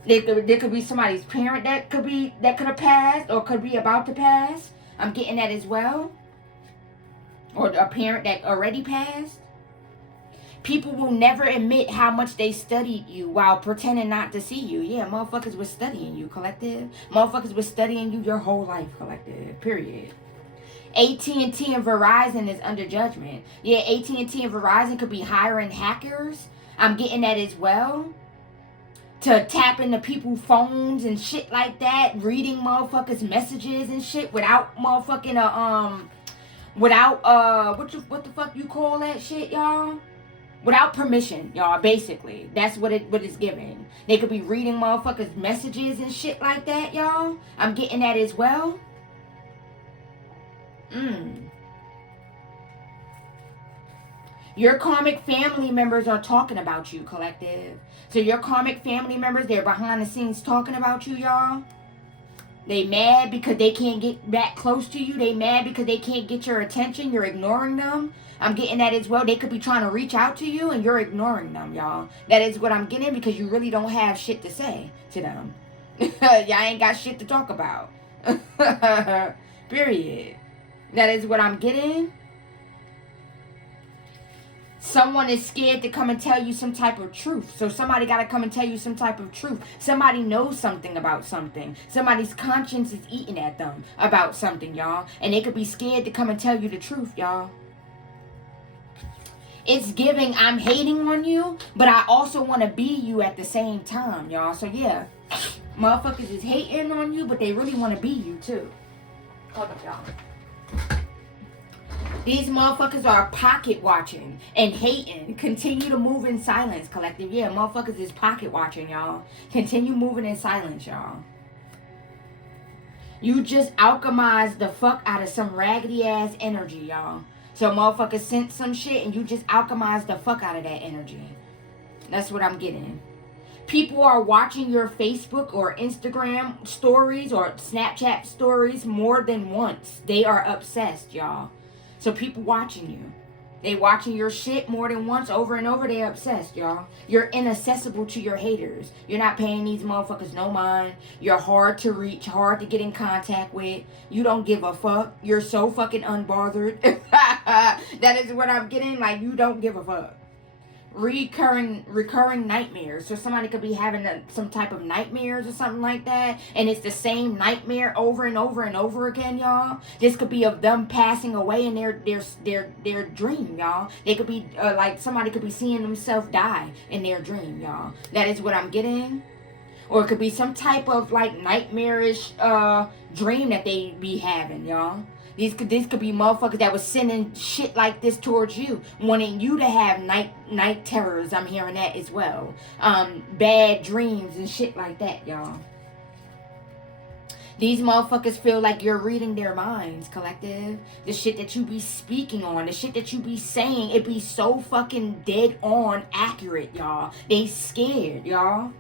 There could be somebody's parent that could have passed or could be about to pass. I'm getting that as well. Or a parent that already passed. People will never admit how much they studied you while pretending not to see you. Yeah, motherfuckers was studying you, collective. Motherfuckers was studying you your whole life, collective. Period. AT&T and Verizon is under judgment. Yeah, AT&T and Verizon could be hiring hackers. I'm getting that as well. To tap into people's phones and shit like that. Reading motherfuckers' messages and shit without motherfucking, what the fuck you call that shit, y'all? Without permission, y'all, basically. That's what it's giving. They could be reading motherfuckers' messages and shit like that, y'all. I'm getting that as well. Your karmic family members are talking about you, collective. So your karmic family members, they're behind the scenes talking about you, y'all. They mad because they can't get back close to you. They mad because they can't get your attention. You're ignoring them. I'm getting that as well. They could be trying to reach out to you and you're ignoring them, y'all. That is what I'm getting because you really don't have shit to say to them. Y'all ain't got shit to talk about. Period. That is what I'm getting. Someone is scared to come and tell you some type of truth. So somebody got to come and tell you some type of truth. Somebody knows something about something. Somebody's conscience is eating at them about something, y'all. And they could be scared to come and tell you the truth, y'all. It's giving, I'm hating on you, but I also want to be you at the same time, y'all. So yeah, motherfuckers is hating on you, but they really want to be you too. Hold up, y'all. These motherfuckers are pocket watching and hating. Continue to move in silence, collective. Yeah, motherfuckers is pocket watching, y'all. Continue moving in silence, y'all. You just alchemized the fuck out of some raggedy ass energy, y'all. So motherfuckers sent some shit and you just alchemized the fuck out of that energy. That's what I'm getting. People are watching your Facebook or Instagram stories or Snapchat stories more than once. They are obsessed, y'all. So people watching you. They watching your shit more than once, over and over. They obsessed, y'all. You're inaccessible to your haters. You're not paying these motherfuckers no mind. You're hard to reach, hard to get in contact with. You don't give a fuck. You're so fucking unbothered. That is what I'm getting. Like, you don't give a fuck. recurring nightmares. So somebody could be having some type of nightmares or something like that, and it's the same nightmare over and over and over again, y'all. This could be of them passing away in their dream, y'all. They could be like somebody could be seeing themselves die in their dream, y'all. That is what I'm getting. Or it could be some type of like nightmarish dream that they be having, y'all. These could be motherfuckers that was sending shit like this towards you, wanting you to have night terrors. I'm hearing that as well. Bad dreams and shit like that, y'all. These motherfuckers feel like you're reading their minds, collective. The shit that you be speaking on, the shit that you be saying, it be so fucking dead on accurate, y'all. They scared, y'all.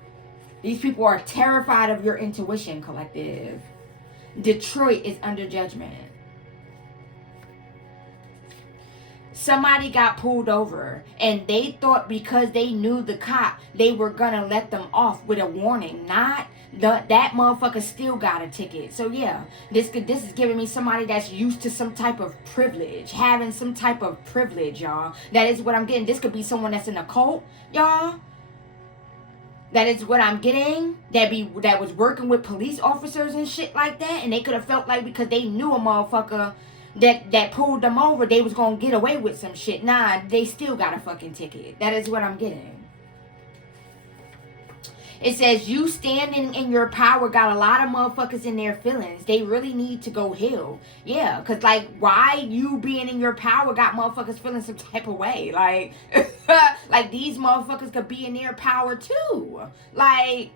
These people are terrified of your intuition, collective. Detroit is under judgment. Somebody got pulled over and they thought because they knew the cop, they were gonna let them off with a warning. Not that motherfucker still got a ticket. So yeah, this is giving me somebody that's used to some type of privilege, having some type of privilege, y'all. That is what I'm getting. This could be someone that's in a cult, y'all. That is what I'm getting. That was working with police officers and shit like that, and they could have felt like because they knew a motherfucker that pulled them over, they was gonna get away with some shit. Nah, they still got a fucking ticket. That is what I'm getting. It says you standing in your power got a lot of motherfuckers in their feelings. They really need to go heal. Yeah, because like why you being in your power got motherfuckers feeling some type of way. Like, like these motherfuckers could be in their power too. Like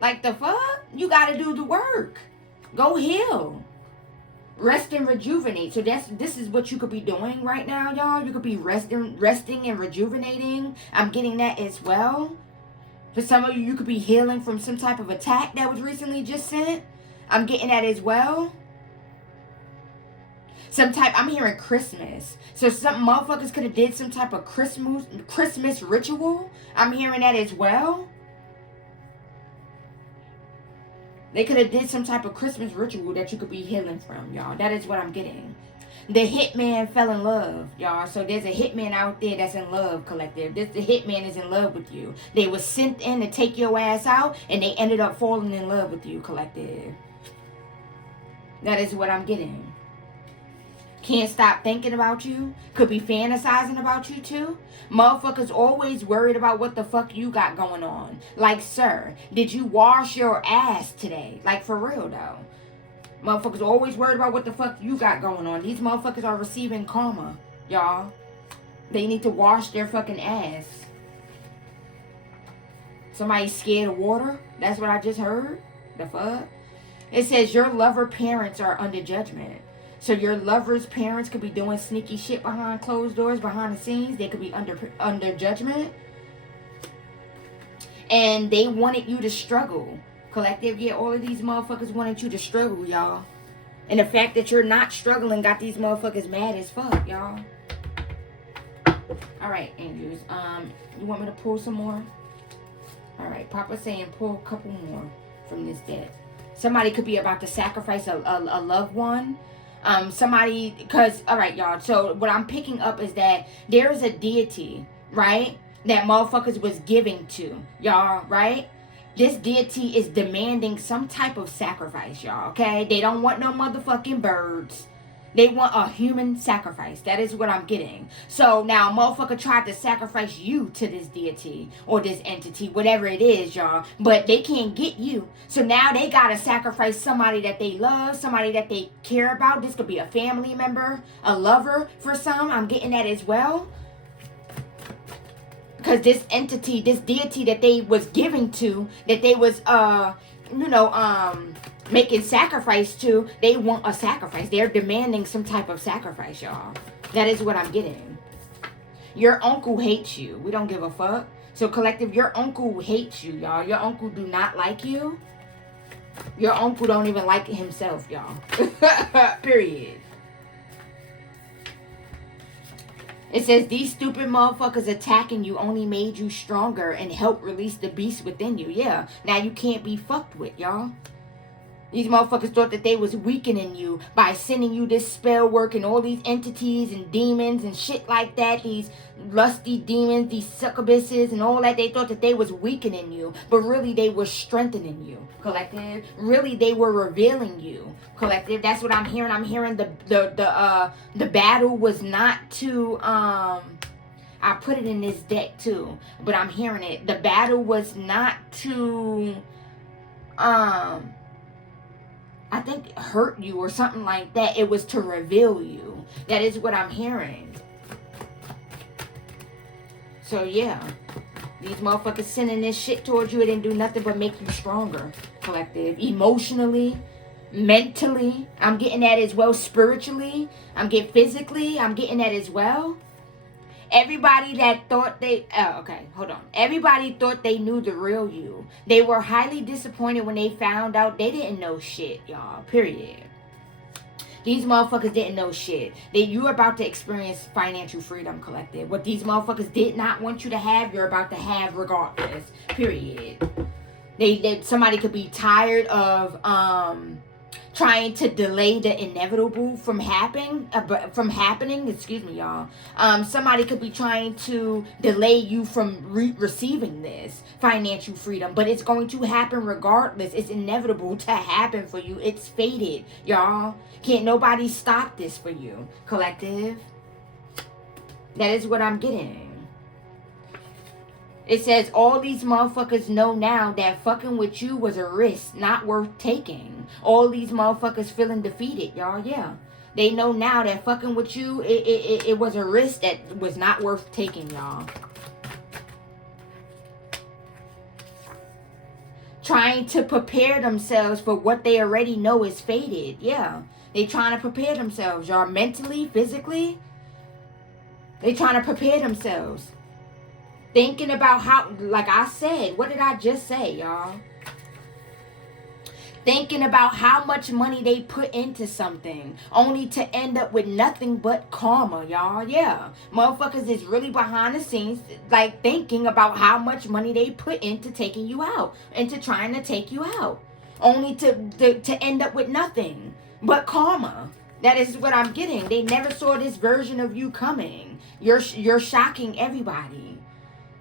the fuck? You got to do the work. Go heal. Rest and rejuvenate. So this is what you could be doing right now, y'all. You could be resting and rejuvenating. I'm getting that as well. For some of you, you could be healing from some type of attack that was recently just sent. I'm getting that as well. I'm hearing Christmas. So some motherfuckers could have did some type of Christmas ritual. I'm hearing that as well. They could have did some type of Christmas ritual that you could be healing from, y'all. That is what I'm getting. The hitman fell in love, y'all. So there's a hitman out there that's in love, collective. The hitman is in love with you. They were sent in to take your ass out, and they ended up falling in love with you, collective. That is what I'm getting. Can't stop thinking about you. Could be fantasizing about you too. Motherfuckers always worried about what the fuck you got going on. Like, sir, did you wash your ass today? Like, for real though. Motherfuckers always worried about what the fuck you got going on. These motherfuckers are receiving karma, y'all. They need to wash their fucking ass. Somebody scared of water? That's what I just heard? The fuck? It says your lover parents are under judgment. So your lover's parents could be doing sneaky shit behind closed doors, behind the scenes. They could be under judgment. And they wanted you to struggle. Collective, yeah, all of these motherfuckers wanted you to struggle, y'all. And the fact that you're not struggling got these motherfuckers mad as fuck, y'all. Alright, angels. You want me to pull some more? Alright, Papa's saying pull a couple more from this deck. Somebody could be about to sacrifice a loved one. Somebody, because, alright, y'all. So what I'm picking up is that there is a deity, right? That motherfuckers was giving to, y'all, right? This deity is demanding some type of sacrifice, y'all, okay? They don't want no motherfucking birds. They want a human sacrifice. That is what I'm getting. So now a motherfucker tried to sacrifice you to this deity or this entity, whatever it is, y'all. But they can't get you. So now they got to sacrifice somebody that they love, somebody that they care about. This could be a family member, a lover for some. I'm getting that as well. Because this entity, this deity that they was giving to, that they was, making sacrifice to, they want a sacrifice. They're demanding some type of sacrifice, y'all. That is what I'm getting. Your uncle hates you. We don't give a fuck. So, collective, your uncle hates you, y'all. Your uncle do not like you. Your uncle don't even like himself, y'all. Period. It says, these stupid motherfuckers attacking you only made you stronger and helped release the beast within you. Yeah. Now you can't be fucked with, y'all. These motherfuckers thought that they was weakening you by sending you this spell work and all these entities and demons and shit like that. These lusty demons, these succubuses and all that. They thought that they was weakening you. But really they were strengthening you, collective. Really they were revealing you, collective. That's what I'm hearing. I'm hearing the battle was not to I put it in this deck too. But I'm hearing it. The battle was not to I think hurt you or something like that. It was to reveal you. That is what I'm hearing. So yeah, these motherfuckers sending this shit towards you, it didn't do nothing but make you stronger, collective. Emotionally, mentally, I'm getting that as well. Spiritually, I'm getting physically, I'm getting that as well. Everybody that thought everybody thought they knew the real you. They were highly disappointed when they found out they didn't know shit, y'all. Period. These motherfuckers didn't know shit. You're about to experience financial freedom, collective. What these motherfuckers did not want you to have, you're about to have regardless. Period. Somebody could be tired of trying to delay the inevitable from happening. Excuse me, y'all. Somebody could be trying to delay you from receiving this financial freedom, but it's going to happen regardless. It's inevitable to happen for you. It's fated, y'all. Can't nobody stop this for you, collective. That is what I'm getting. It says all these motherfuckers know now that fucking with you was a risk not worth taking. All these motherfuckers feeling defeated, y'all. Yeah. They know now that fucking with you, it was a risk that was not worth taking, y'all. Trying to prepare themselves for what they already know is fated. Yeah. They trying to prepare themselves, y'all. Mentally, physically. They trying to prepare themselves. Thinking about how, like I said, what did I just say, y'all? Thinking about how much money they put into something, only to end up with nothing but karma, y'all. Yeah. Motherfuckers is really behind the scenes, like thinking about how much money they put into taking you out, into trying to take you out, only to end up with nothing but karma. That is what I'm getting. They never saw this version of you coming. You're shocking everybody.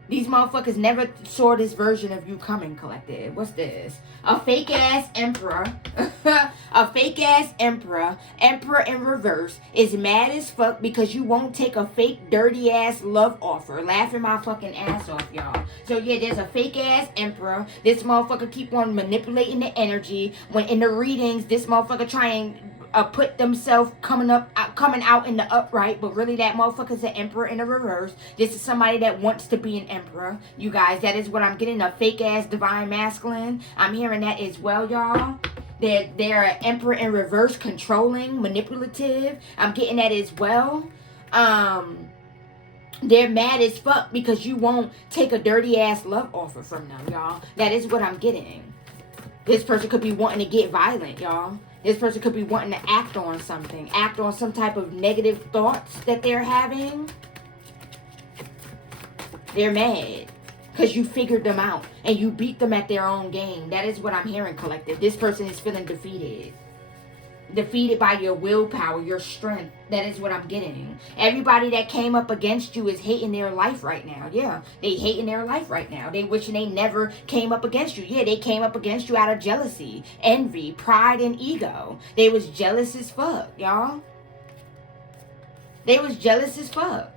These motherfuckers never saw this version of you coming, collective. What's this? A fake ass emperor. A fake ass emperor. Emperor in reverse is mad as fuck because you won't take a fake dirty ass love offer. Laughing my fucking ass off, y'all. So yeah, there's a fake ass emperor. This motherfucker keep on manipulating the energy. When in the readings, this motherfucker trying put themselves coming out in the upright, but really that motherfucker's an emperor in a reverse. This is somebody that wants to be an emperor, you guys. That is what I'm getting. A fake ass divine masculine. I'm hearing that as well, y'all. They're an emperor in reverse, controlling, manipulative. I'm getting that as well. They're mad as fuck because you won't take a dirty ass love offer from them, y'all. That is what I'm getting. This person could be wanting to get violent, y'all. This person could be wanting to act on something. Act on some type of negative thoughts that they're having. They're mad because you figured them out and you beat them at their own game. That is what I'm hearing, collective. This person is feeling defeated. Defeated by your willpower, your strength. That is what I'm getting. Everybody that came up against you is hating their life right now. Yeah, they hating their life right now. They wishing they never came up against you. Yeah, they came up against you out of jealousy, envy, pride, and ego. They was jealous as fuck, y'all. They was jealous as fuck.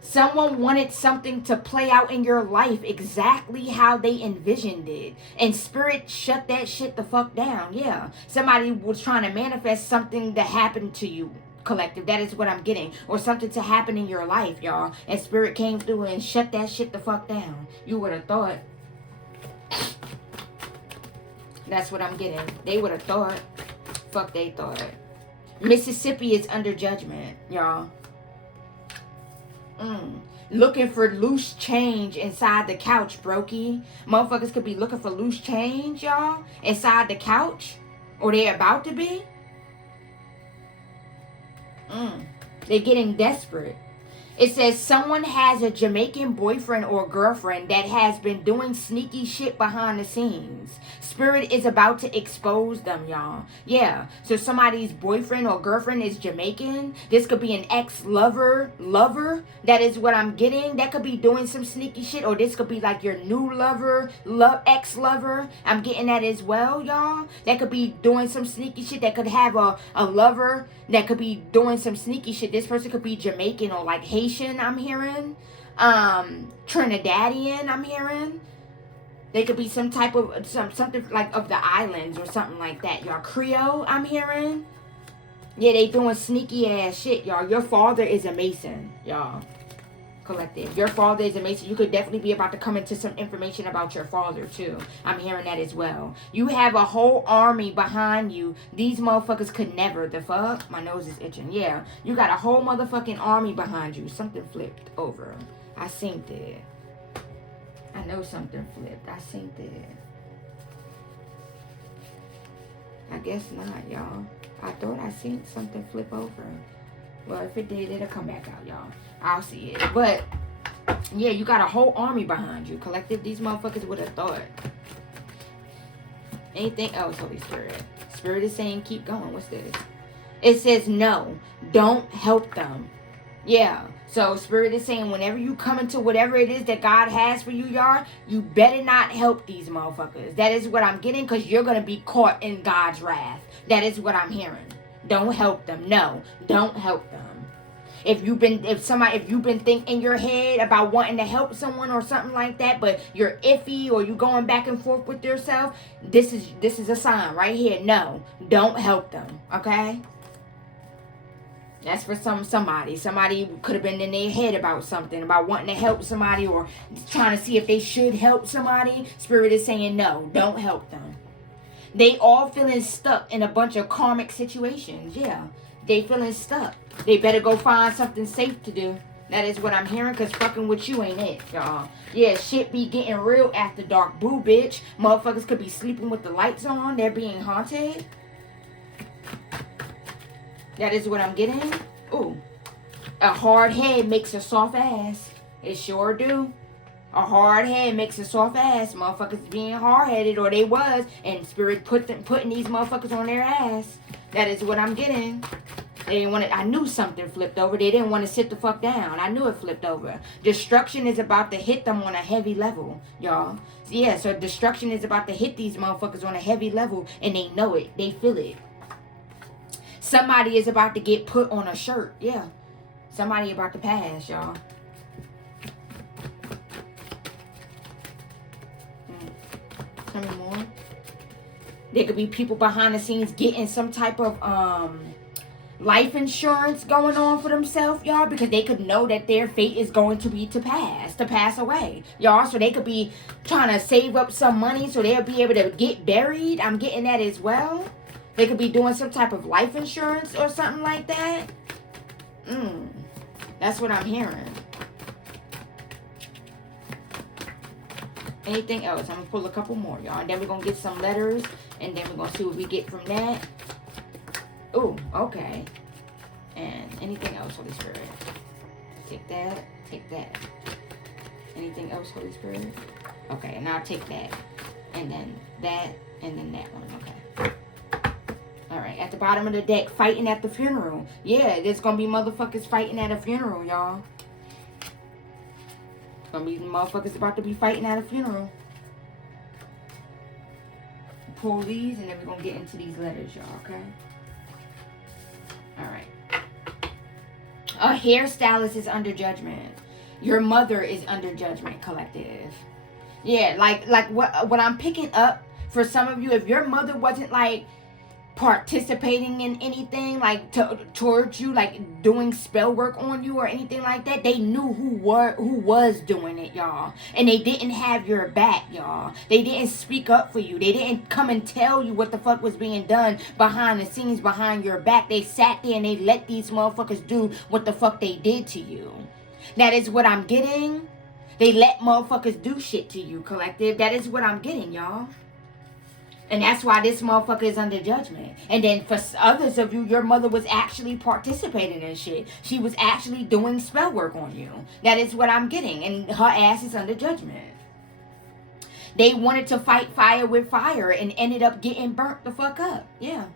Someone wanted something to play out in your life exactly how they envisioned it. And spirit shut that shit the fuck down. Yeah. Somebody was trying to manifest something that happened to you, collective. That is what I'm getting. Or something to happen in your life, y'all. And spirit came through and shut that shit the fuck down. You would have thought. That's what I'm getting. They would have thought. Fuck they thought. Mississippi is under judgment, y'all. Looking for loose change inside the couch, brokey. Motherfuckers could be looking for loose change, y'all, inside the couch. Or they're about to be. They're getting desperate. It says someone has a Jamaican boyfriend or girlfriend that has been doing sneaky shit behind the scenes. Spirit is about to expose them, y'all. Yeah, so somebody's boyfriend or girlfriend is Jamaican. This could be an ex-lover. That is what I'm getting. That could be doing some sneaky shit. Or this could be like your new lover, ex-lover. I'm getting that as well, y'all. That could be doing some sneaky shit. That could have a lover that could be doing some sneaky shit. This person could be Jamaican or like Haitian, I'm hearing. Trinidadian, I'm hearing. They could be some type of something like of the islands or something like that, y'all. Creole, I'm hearing. Yeah, they doing sneaky ass shit, y'all. Your father is a Mason, y'all. Collective. Your father is a Mason. You could definitely be about to come into some information about your father too. I'm hearing that as well. You have a whole army behind you. These motherfuckers could never. The fuck? My nose is itching. Yeah. You got a whole motherfucking army behind you. Something flipped over. I synced it. I know something flipped. I synced it. I guess not, y'all. I thought I seen something flip over. Well, if it did, it'll come back out, y'all. I'll see it. But, yeah, you got a whole army behind you. Collective, these motherfuckers would have thought. Anything else, Holy Spirit? Spirit is saying keep going. What's this? It says no. Don't help them. Yeah. So, Spirit is saying whenever you come into whatever it is that God has for you, y'all, you better not help these motherfuckers. That is what I'm getting, because you're going to be caught in God's wrath. That is what I'm hearing. Don't help them. No, don't help them. If you've been thinking in your head about wanting to help someone or something like that, but you're iffy or you going back and forth with yourself, this is a sign right here. No, don't help them. Okay? That's for somebody. Somebody could have been in their head about something, about wanting to help somebody or trying to see if they should help somebody. Spirit is saying no, don't help them. They all feeling stuck in a bunch of karmic situations. Yeah, they feeling stuck. They better go find something safe to do. That is what I'm hearing, because fucking with you ain't it, y'all. Yeah, shit be getting real after dark. Boo, bitch. Motherfuckers could be sleeping with the lights on. They're being haunted. That is what I'm getting. Ooh. A hard head makes a soft ass. It sure do. A hard head makes a soft ass. Motherfuckers being hard-headed, or they was, and Spirit putting these motherfuckers on their ass. That is what I'm getting. They didn't want to, I knew something flipped over. They didn't want to sit the fuck down. I knew it flipped over. Destruction is about to hit them on a heavy level, y'all. Yeah, so destruction is about to hit these motherfuckers on a heavy level, and they know it. They feel it. Somebody is about to get put on a shirt. Yeah. Somebody about to pass, y'all. Tell me more. There could be people behind the scenes getting some type of life insurance going on for themselves, y'all, because they could know that their fate is going to be to pass away, y'all. So they could be trying to save up some money so they'll be able to get buried. I'm getting that as well. They could be doing some type of life insurance or something like that. That's what I'm hearing. Anything else? I'm going to pull a couple more, y'all. And then we're going to get some letters. And then we're going to see what we get from that. Ooh, okay. And anything else, Holy Spirit? Take that. Take that. Anything else, Holy Spirit? Okay, and I'll take that. And then that. And then that one. Okay. Alright, at the bottom of the deck, fighting at the funeral. Yeah, there's going to be motherfuckers fighting at a funeral, y'all. Gonna be motherfuckers about to be fighting at a funeral. Pull these and then we're gonna get into these letters, y'all, okay? Alright. A hairstylist is under judgment. Your mother is under judgment, collective. Yeah, like what I'm picking up for some of you, if your mother wasn't like participating in anything like towards you, like doing spell work on you or anything like that, they knew who was doing it, y'all, and they didn't have your back, y'all. They didn't speak up for you. They didn't come and tell you what the fuck was being done behind the scenes, behind your back. They sat there and they let these motherfuckers do what the fuck they did to you. That is what I'm getting. They let motherfuckers do shit to you, collective. That is what I'm getting, y'all. And that's why this motherfucker is under judgment. And then for others of you, your mother was actually participating in shit. She was actually doing spell work on you. That is what I'm getting. And her ass is under judgment. They wanted to fight fire with fire and ended up getting burnt the fuck up. Yeah.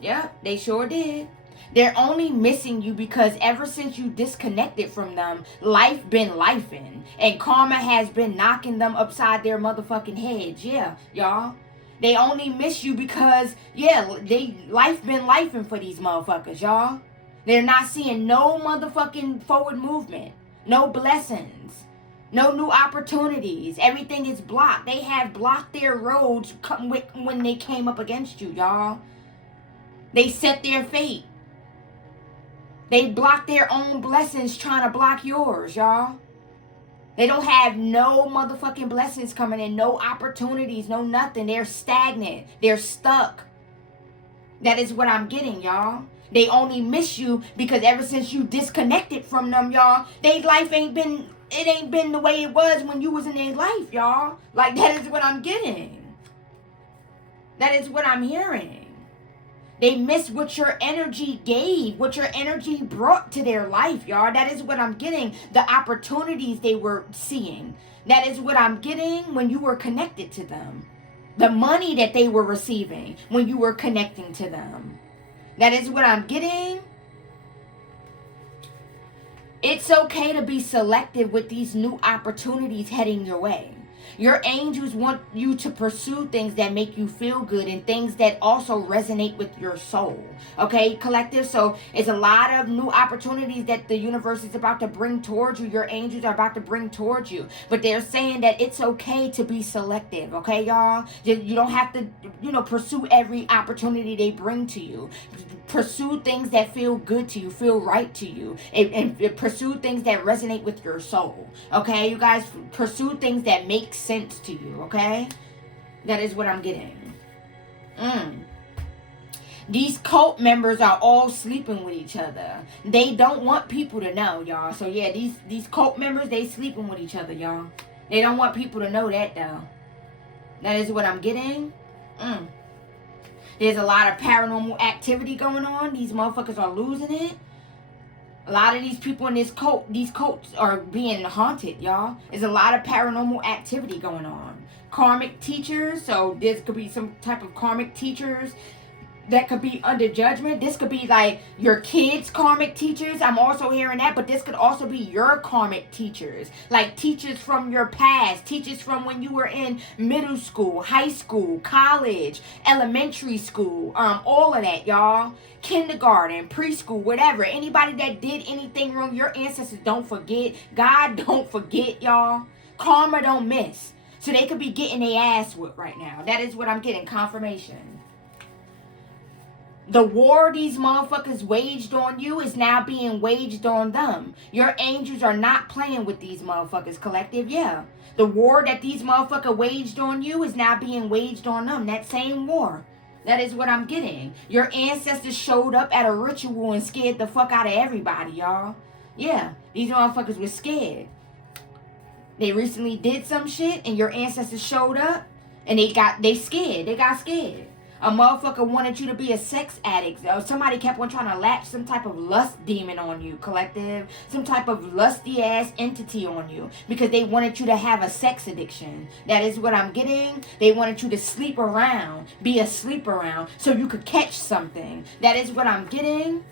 Yeah, they sure did. They're only missing you because ever since you disconnected from them, life been lifing. And karma has been knocking them upside their motherfucking heads. Yeah, y'all. They only miss you because, yeah, life been lifing for these motherfuckers, y'all. They're not seeing no motherfucking forward movement. No blessings. No new opportunities. Everything is blocked. They have blocked their roads when they came up against you, y'all. They set their fate. They block their own blessings trying to block yours, y'all. They don't have no motherfucking blessings coming in. No opportunities, no nothing. They're stagnant. They're stuck. That is what I'm getting, y'all. They only miss you because ever since you disconnected from them, y'all, their life ain't been the way it was when you was in their life, y'all. Like, that is what I'm getting. That is what I'm hearing. They miss what your energy gave, what your energy brought to their life, y'all. That is what I'm getting. The opportunities they were seeing. That is what I'm getting when you were connected to them. The money that they were receiving when you were connecting to them. That is what I'm getting. It's okay to be selective with these new opportunities heading your way. Your angels want you to pursue things that make you feel good and things that also resonate with your soul. Okay, collective? So it's a lot of new opportunities that the universe is about to bring towards you. Your angels are about to bring towards you. But they're saying that it's okay to be selective. Okay, y'all? You don't have to, pursue every opportunity they bring to you. Pursue things that feel good to you, feel right to you, and pursue things that resonate with your soul. Okay, you guys, pursue things that make sense to you. Okay, that is what I'm getting. These cult members are all sleeping with each other. They don't want people to know, y'all. So yeah, these cult members, they sleeping with each other, y'all. They don't want people to know that though. That is what I'm getting. There's a lot of paranormal activity going on. These motherfuckers are losing it. A lot of these people in these cults are being haunted, y'all. There's a lot of paranormal activity going on. Karmic teachers, so this could be some type of karmic teachers that could be under judgment. This could be like your kids' karmic teachers. I'm also hearing that, but this could also be your karmic teachers. Like teachers from your past, teachers from when you were in middle school, high school, college, elementary school, all of that, y'all. Kindergarten, preschool, whatever. Anybody that did anything wrong, your ancestors don't forget. God don't forget, y'all. Karma don't miss. So they could be getting their ass whipped right now. That is what I'm getting, confirmation. The war these motherfuckers waged on you is now being waged on them. Your angels are not playing with these motherfuckers, collective. Yeah. The war that these motherfuckers waged on you is now being waged on them. That same war. That is what I'm getting. Your ancestors showed up at a ritual and scared the fuck out of everybody, y'all. Yeah. These motherfuckers were scared. They recently did some shit and your ancestors showed up and they scared. They got scared. A motherfucker wanted you to be a sex addict. Somebody kept on trying to latch some type of lust demon on you, collective. Some type of lusty ass entity on you. Because they wanted you to have a sex addiction. That is what I'm getting. They wanted you to sleep around. Be a sleep around. So you could catch something. That is what I'm getting.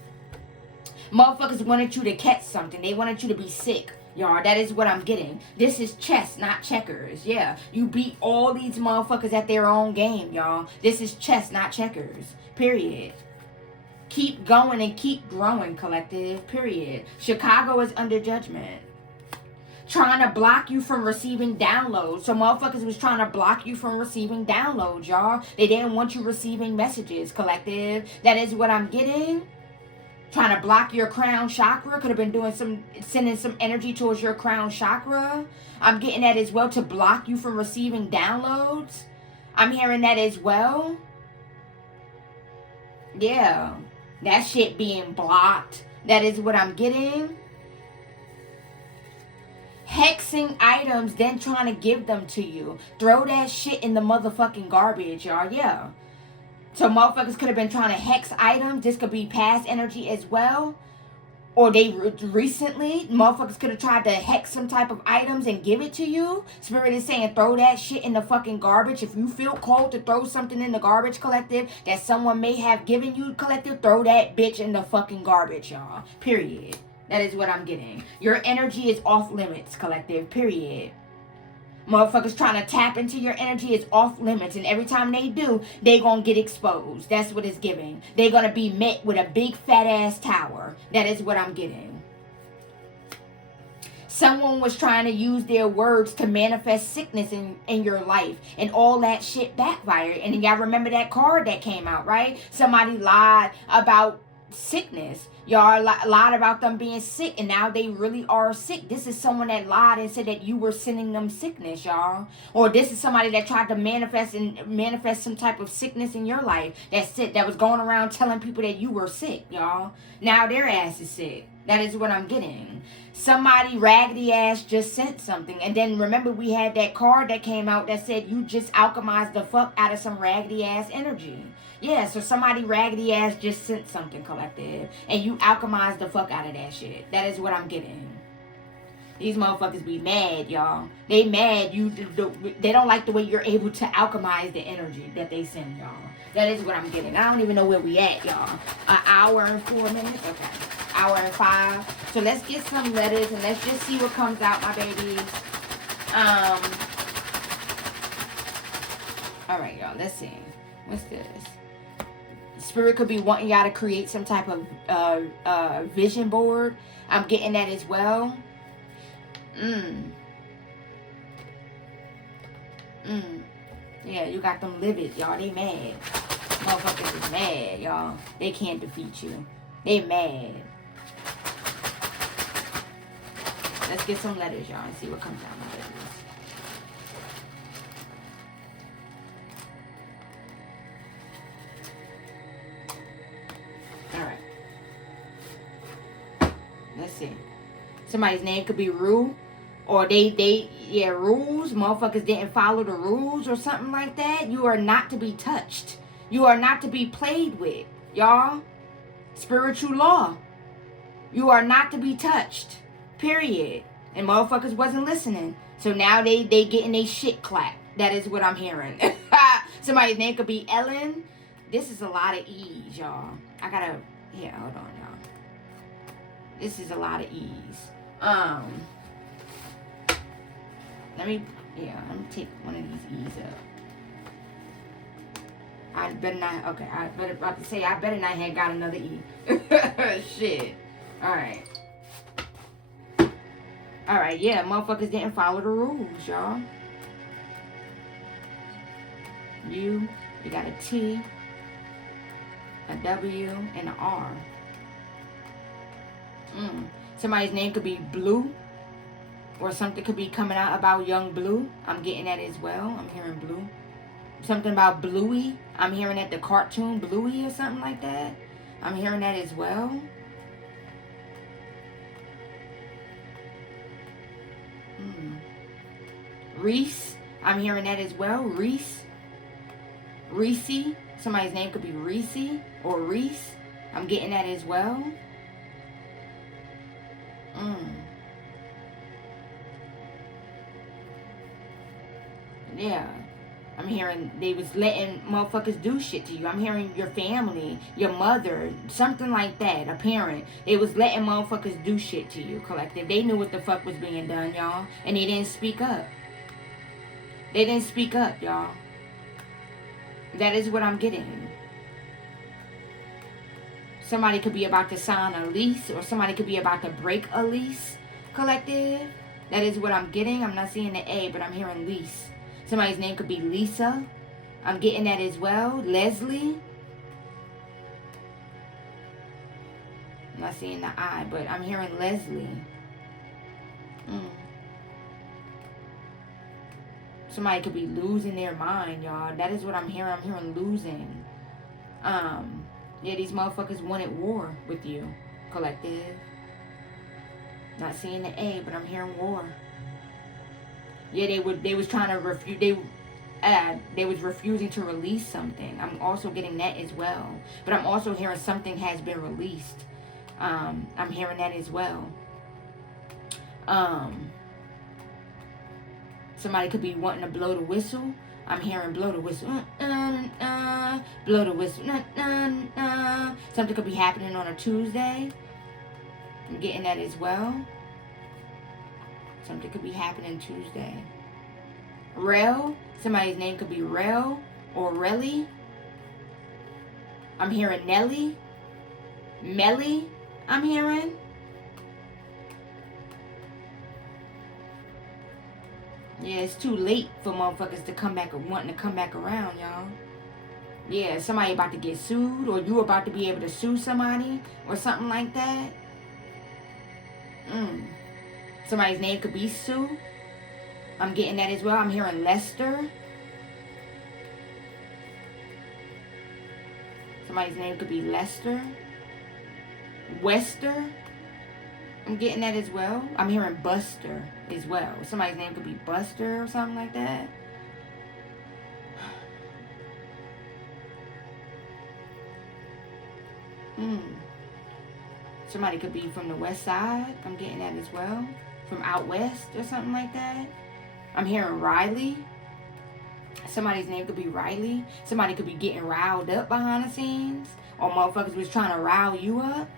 Motherfuckers wanted you to catch something. They wanted you to be sick. Y'all, that is what I'm getting. This is chess, not checkers. Yeah, you beat all these motherfuckers at their own game, y'all. This is chess, not checkers. Period. Keep going and keep growing, collective. Period. Chicago is under judgment. Trying to block you from receiving downloads. So motherfuckers was trying to block you from receiving downloads, y'all. They didn't want you receiving messages, collective. That is what I'm getting. Trying to block your crown chakra. Could have been sending some energy towards your crown chakra. I'm getting that as well, to block you from receiving downloads. I'm hearing that as well. Yeah. That shit being blocked. That is what I'm getting. hexing items, then trying to give them to you. Throw that shit in the motherfucking garbage, y'all. Yeah. So motherfuckers could have been trying to hex items. This could be past energy as well. Or they recently, motherfuckers could have tried to hex some type of items and give it to you. Spirit is saying throw that shit in the fucking garbage. If you feel called to throw something in the garbage, collective, that someone may have given you, collective, throw that bitch in the fucking garbage, y'all. Period. That is what I'm getting. Your energy is off limits, collective. Period. Motherfuckers trying to tap into your energy is off limits. And every time they do, they gonna get exposed. That's what it's giving. They gonna be met with a big fat ass tower. That is what I'm getting. Someone was trying to use their words to manifest sickness in your life. And all that shit backfired. And y'all remember that card that came out, right? Somebody lied about sickness. Y'all lied about them being sick, and now they really are sick. This is someone that lied and said that you were sending them sickness, y'all. Or this is somebody that tried to manifest some type of sickness in your life. That was going around telling people that you were sick, y'all. Now their ass is sick. That is what I'm getting. Somebody raggedy ass just sent something. And then remember we had that card that came out that said you just alchemized the fuck out of some raggedy ass energy. Yeah, so somebody raggedy ass just sent something, collective. And you alchemized the fuck out of that shit. That is what I'm getting. These motherfuckers be mad, y'all. They mad. They don't like the way you're able to alchemize the energy that they send, y'all. That is what I'm getting. I don't even know where we at, y'all. An hour and 4 minutes? Okay. Hour and 5. So let's get some letters and let's just see what comes out, my babies. Alright, y'all. Let's see. What's this? Spirit could be wanting y'all to create some type of vision board. I'm getting that as well. Yeah, you got them livid, y'all. They mad. Motherfuckers is mad, y'all. They can't defeat you. They mad. Let's get some letters, y'all, and see what comes out, my babies. Alright. Let's see. Somebody's name could be Rue. Or rules. Motherfuckers didn't follow the rules or something like that. You are not to be touched. You are not to be played with. Y'all. Spiritual law. You are not to be touched. Period. And motherfuckers wasn't listening. So now they getting their shit clapped. That is what I'm hearing. Somebody's name could be Ellen. This is a lot of E's, y'all. I gotta... Yeah, hold on, y'all. This is a lot of E's. Let me take one of these E's up. I better not, okay, I better not have got another E. Shit. Alright. Alright, yeah, motherfuckers didn't follow the rules, y'all. You got a T, a W, and an R. Somebody's name could be Blue. Or something could be coming out about young Blue. I'm getting that as well. I'm hearing Blue. Something about Bluey. I'm hearing that the cartoon Bluey or something like that. I'm hearing that as well. Reese. I'm hearing that as well. Reese. Reese. Somebody's name could be Reese or Reese. I'm getting that as well. Yeah. I'm hearing they was letting motherfuckers do shit to you. I'm hearing your family, your mother, something like that, a parent. They was letting motherfuckers do shit to you, collective. They knew what the fuck was being done, y'all. And they didn't speak up. They didn't speak up, y'all. That is what I'm getting. Somebody could be about to sign a lease, or somebody could be about to break a lease, collective. That is what I'm getting. I'm not seeing the A, but I'm hearing lease. Somebody's name could be Lisa. I'm getting that as well. Leslie. I'm not seeing the I, but I'm hearing Leslie. Somebody could be losing their mind, y'all. That is what I'm hearing. I'm hearing losing. Yeah, these motherfuckers wanted war with you, collective. Not seeing the A, but I'm hearing war. Yeah, they was trying to refuse. They was refusing to release something. I'm also getting that as well. But I'm also hearing something has been released. I'm hearing that as well. Somebody could be wanting to blow the whistle. I'm hearing blow the whistle. Blow the whistle. Something could be happening on a Tuesday. I'm getting that as well. Something could be happening Tuesday. Rel. Somebody's name could be Rel or Relly. I'm hearing Nelly. Melly. I'm hearing. Yeah, it's too late for motherfuckers to come back or wanting to come back around, y'all. Yeah, somebody about to get sued, or you about to be able to sue somebody or something like that. Somebody's name could be Sue. I'm getting that as well. I'm hearing Lester. Somebody's name could be Lester. Wester. I'm getting that as well. I'm hearing Buster as well. Somebody's name could be Buster or something like that. Somebody could be from the west side. I'm getting that as well. From out west or something like that. I'm hearing Riley. Somebody's name could be Riley. Somebody could be getting riled up behind the scenes. Or motherfuckers was trying to rile you up.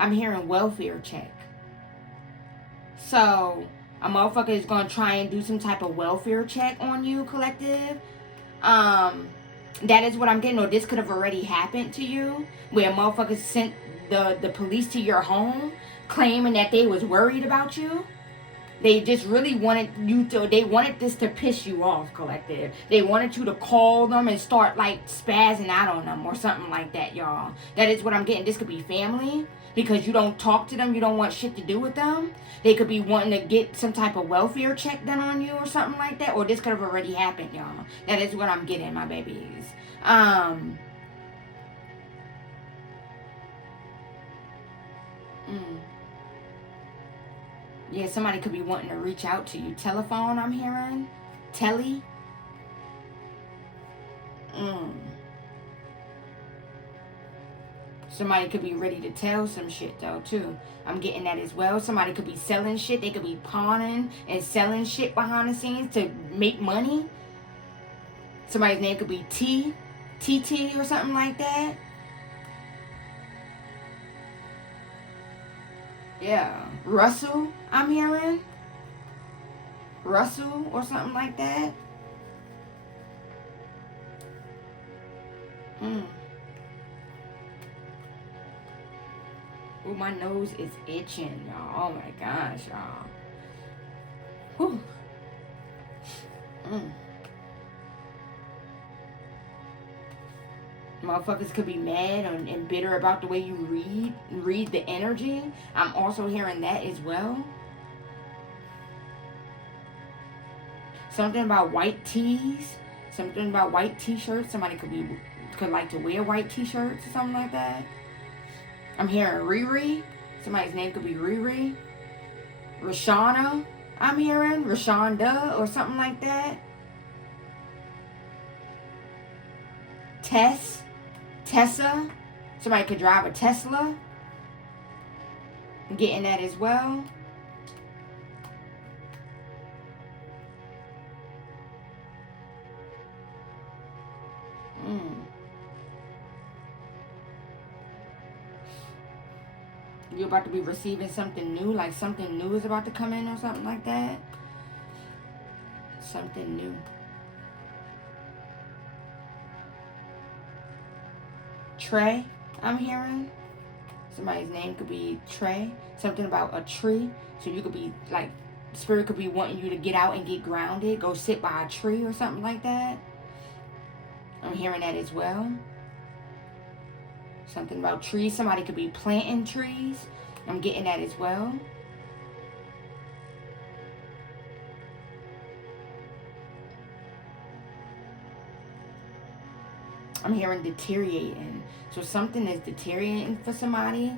I'm hearing welfare check. So, a motherfucker is going to try and do some type of welfare check on you, collective. That is what I'm getting. Or this could have already happened to you. Where motherfuckers sent the police to your home claiming that they was worried about you. They just really wanted you to, they wanted this to piss you off, collective. They wanted you to call them and start like spazzing out on them or something like that, y'all. That is what I'm getting. This could be family because you don't talk to them. You don't want shit to do with them. They could be wanting to get some type of welfare check done on you or something like that. Or this could have already happened, y'all. That is what I'm getting, my babies. Yeah, somebody could be wanting to reach out to you. Telephone, I'm hearing. Telly. Somebody could be ready to tell some shit, though, too. I'm getting that as well. Somebody could be selling shit. They could be pawning and selling shit behind the scenes to make money. Somebody's name could be TT or something like that. Yeah. Russell, I'm hearing. Russell or something like that. Ooh, my nose is itching, y'all. Oh my gosh, y'all. Whew. Motherfuckers could be mad and bitter about the way you read the energy. I'm also hearing that as well. Something about white tees. Something about white t-shirts. Somebody could like to wear white t-shirts or something like that. I'm hearing Riri. Somebody's name could be Riri. Rashana. I'm hearing Rashonda or something like that. Tessa. Somebody could drive a Tesla. I'm getting that as well. You're about to be receiving something new, like something new is about to come in or something like that. Something new. Trey, I'm hearing. Somebody's name could be Trey. Something about a tree. So you could be like, spirit could be wanting you to get out and get grounded. Go sit by a tree or something like that. I'm hearing that as well. Something about trees. Somebody could be planting trees. I'm getting that as well. I'm hearing deteriorating. So something is deteriorating for somebody.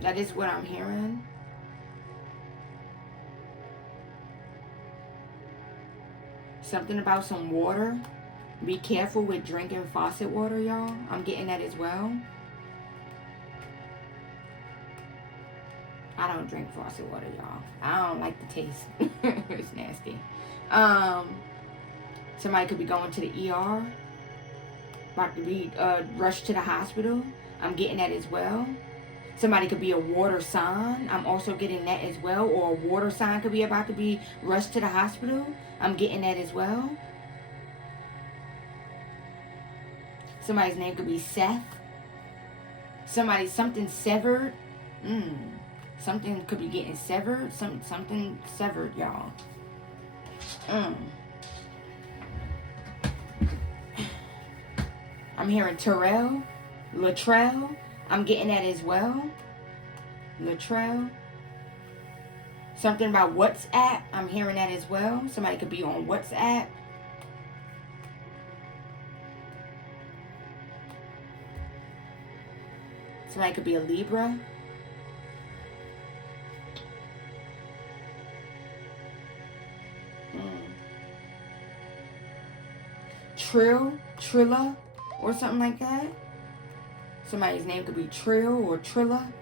That is what I'm hearing. Something about some water. Be careful with drinking faucet water, y'all. I'm getting that as well. I don't drink faucet water, y'all. I don't like the taste. It's nasty. Somebody could be going to the ER. About to be rushed to the hospital. I'm getting that as well. Somebody could be a water sign. I'm also getting that as well. Or a water sign could be about to be rushed to the hospital. I'm getting that as well. Somebody's name could be Seth. Something severed. Something could be getting severed. Something severed, y'all. I'm hearing Terrell, Latrell. I'm getting that as well. Latrell. Something about WhatsApp. I'm hearing that as well. Somebody could be on WhatsApp. Somebody could be a Libra. Trilla, or something like that. Somebody's name could be Trill or Trilla,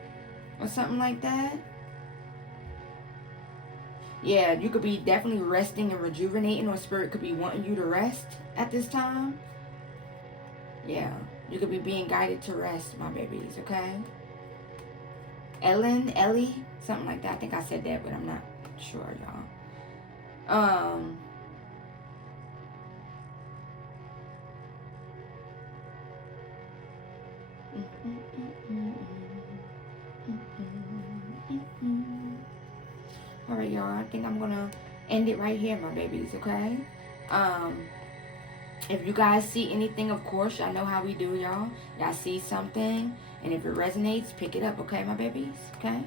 or something like that. Yeah, you could be definitely resting and rejuvenating, or spirit could be wanting you to rest at this time. Yeah, you could be being guided to rest, my babies, okay? Ellie, something like that. I think I said that, but I'm not sure, y'all. All right, y'all. I think I'm gonna end it right here, my babies. Okay. If you guys see anything, of course, y'all know how we do, y'all. Y'all see something, and if it resonates, pick it up. Okay, my babies. Okay.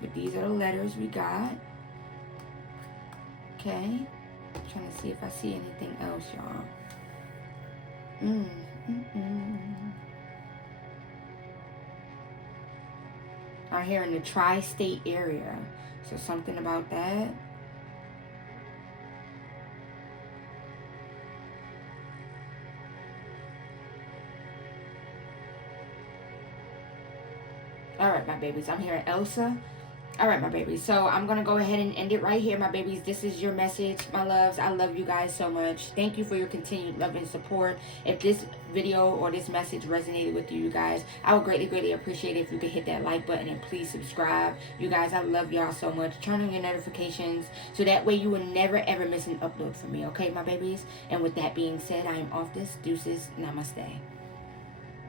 But these are the letters we got. Okay. I'm trying to see if I see anything else, y'all. I'm here in the tri-state area. So something about that. All right, my babies. I'm here at Elsa. All right, my babies. So I'm going to go ahead and end it right here, my babies. This is your message, my loves. I love you guys so much. Thank you for your continued love and support. If this video or this message resonated with you guys, I would greatly, greatly appreciate it if you could hit that like button and please subscribe. You guys, I love y'all so much. Turn on your notifications so that way you will never, ever miss an upload from me. Okay, my babies? And with that being said, I am off this. Deuces. Namaste.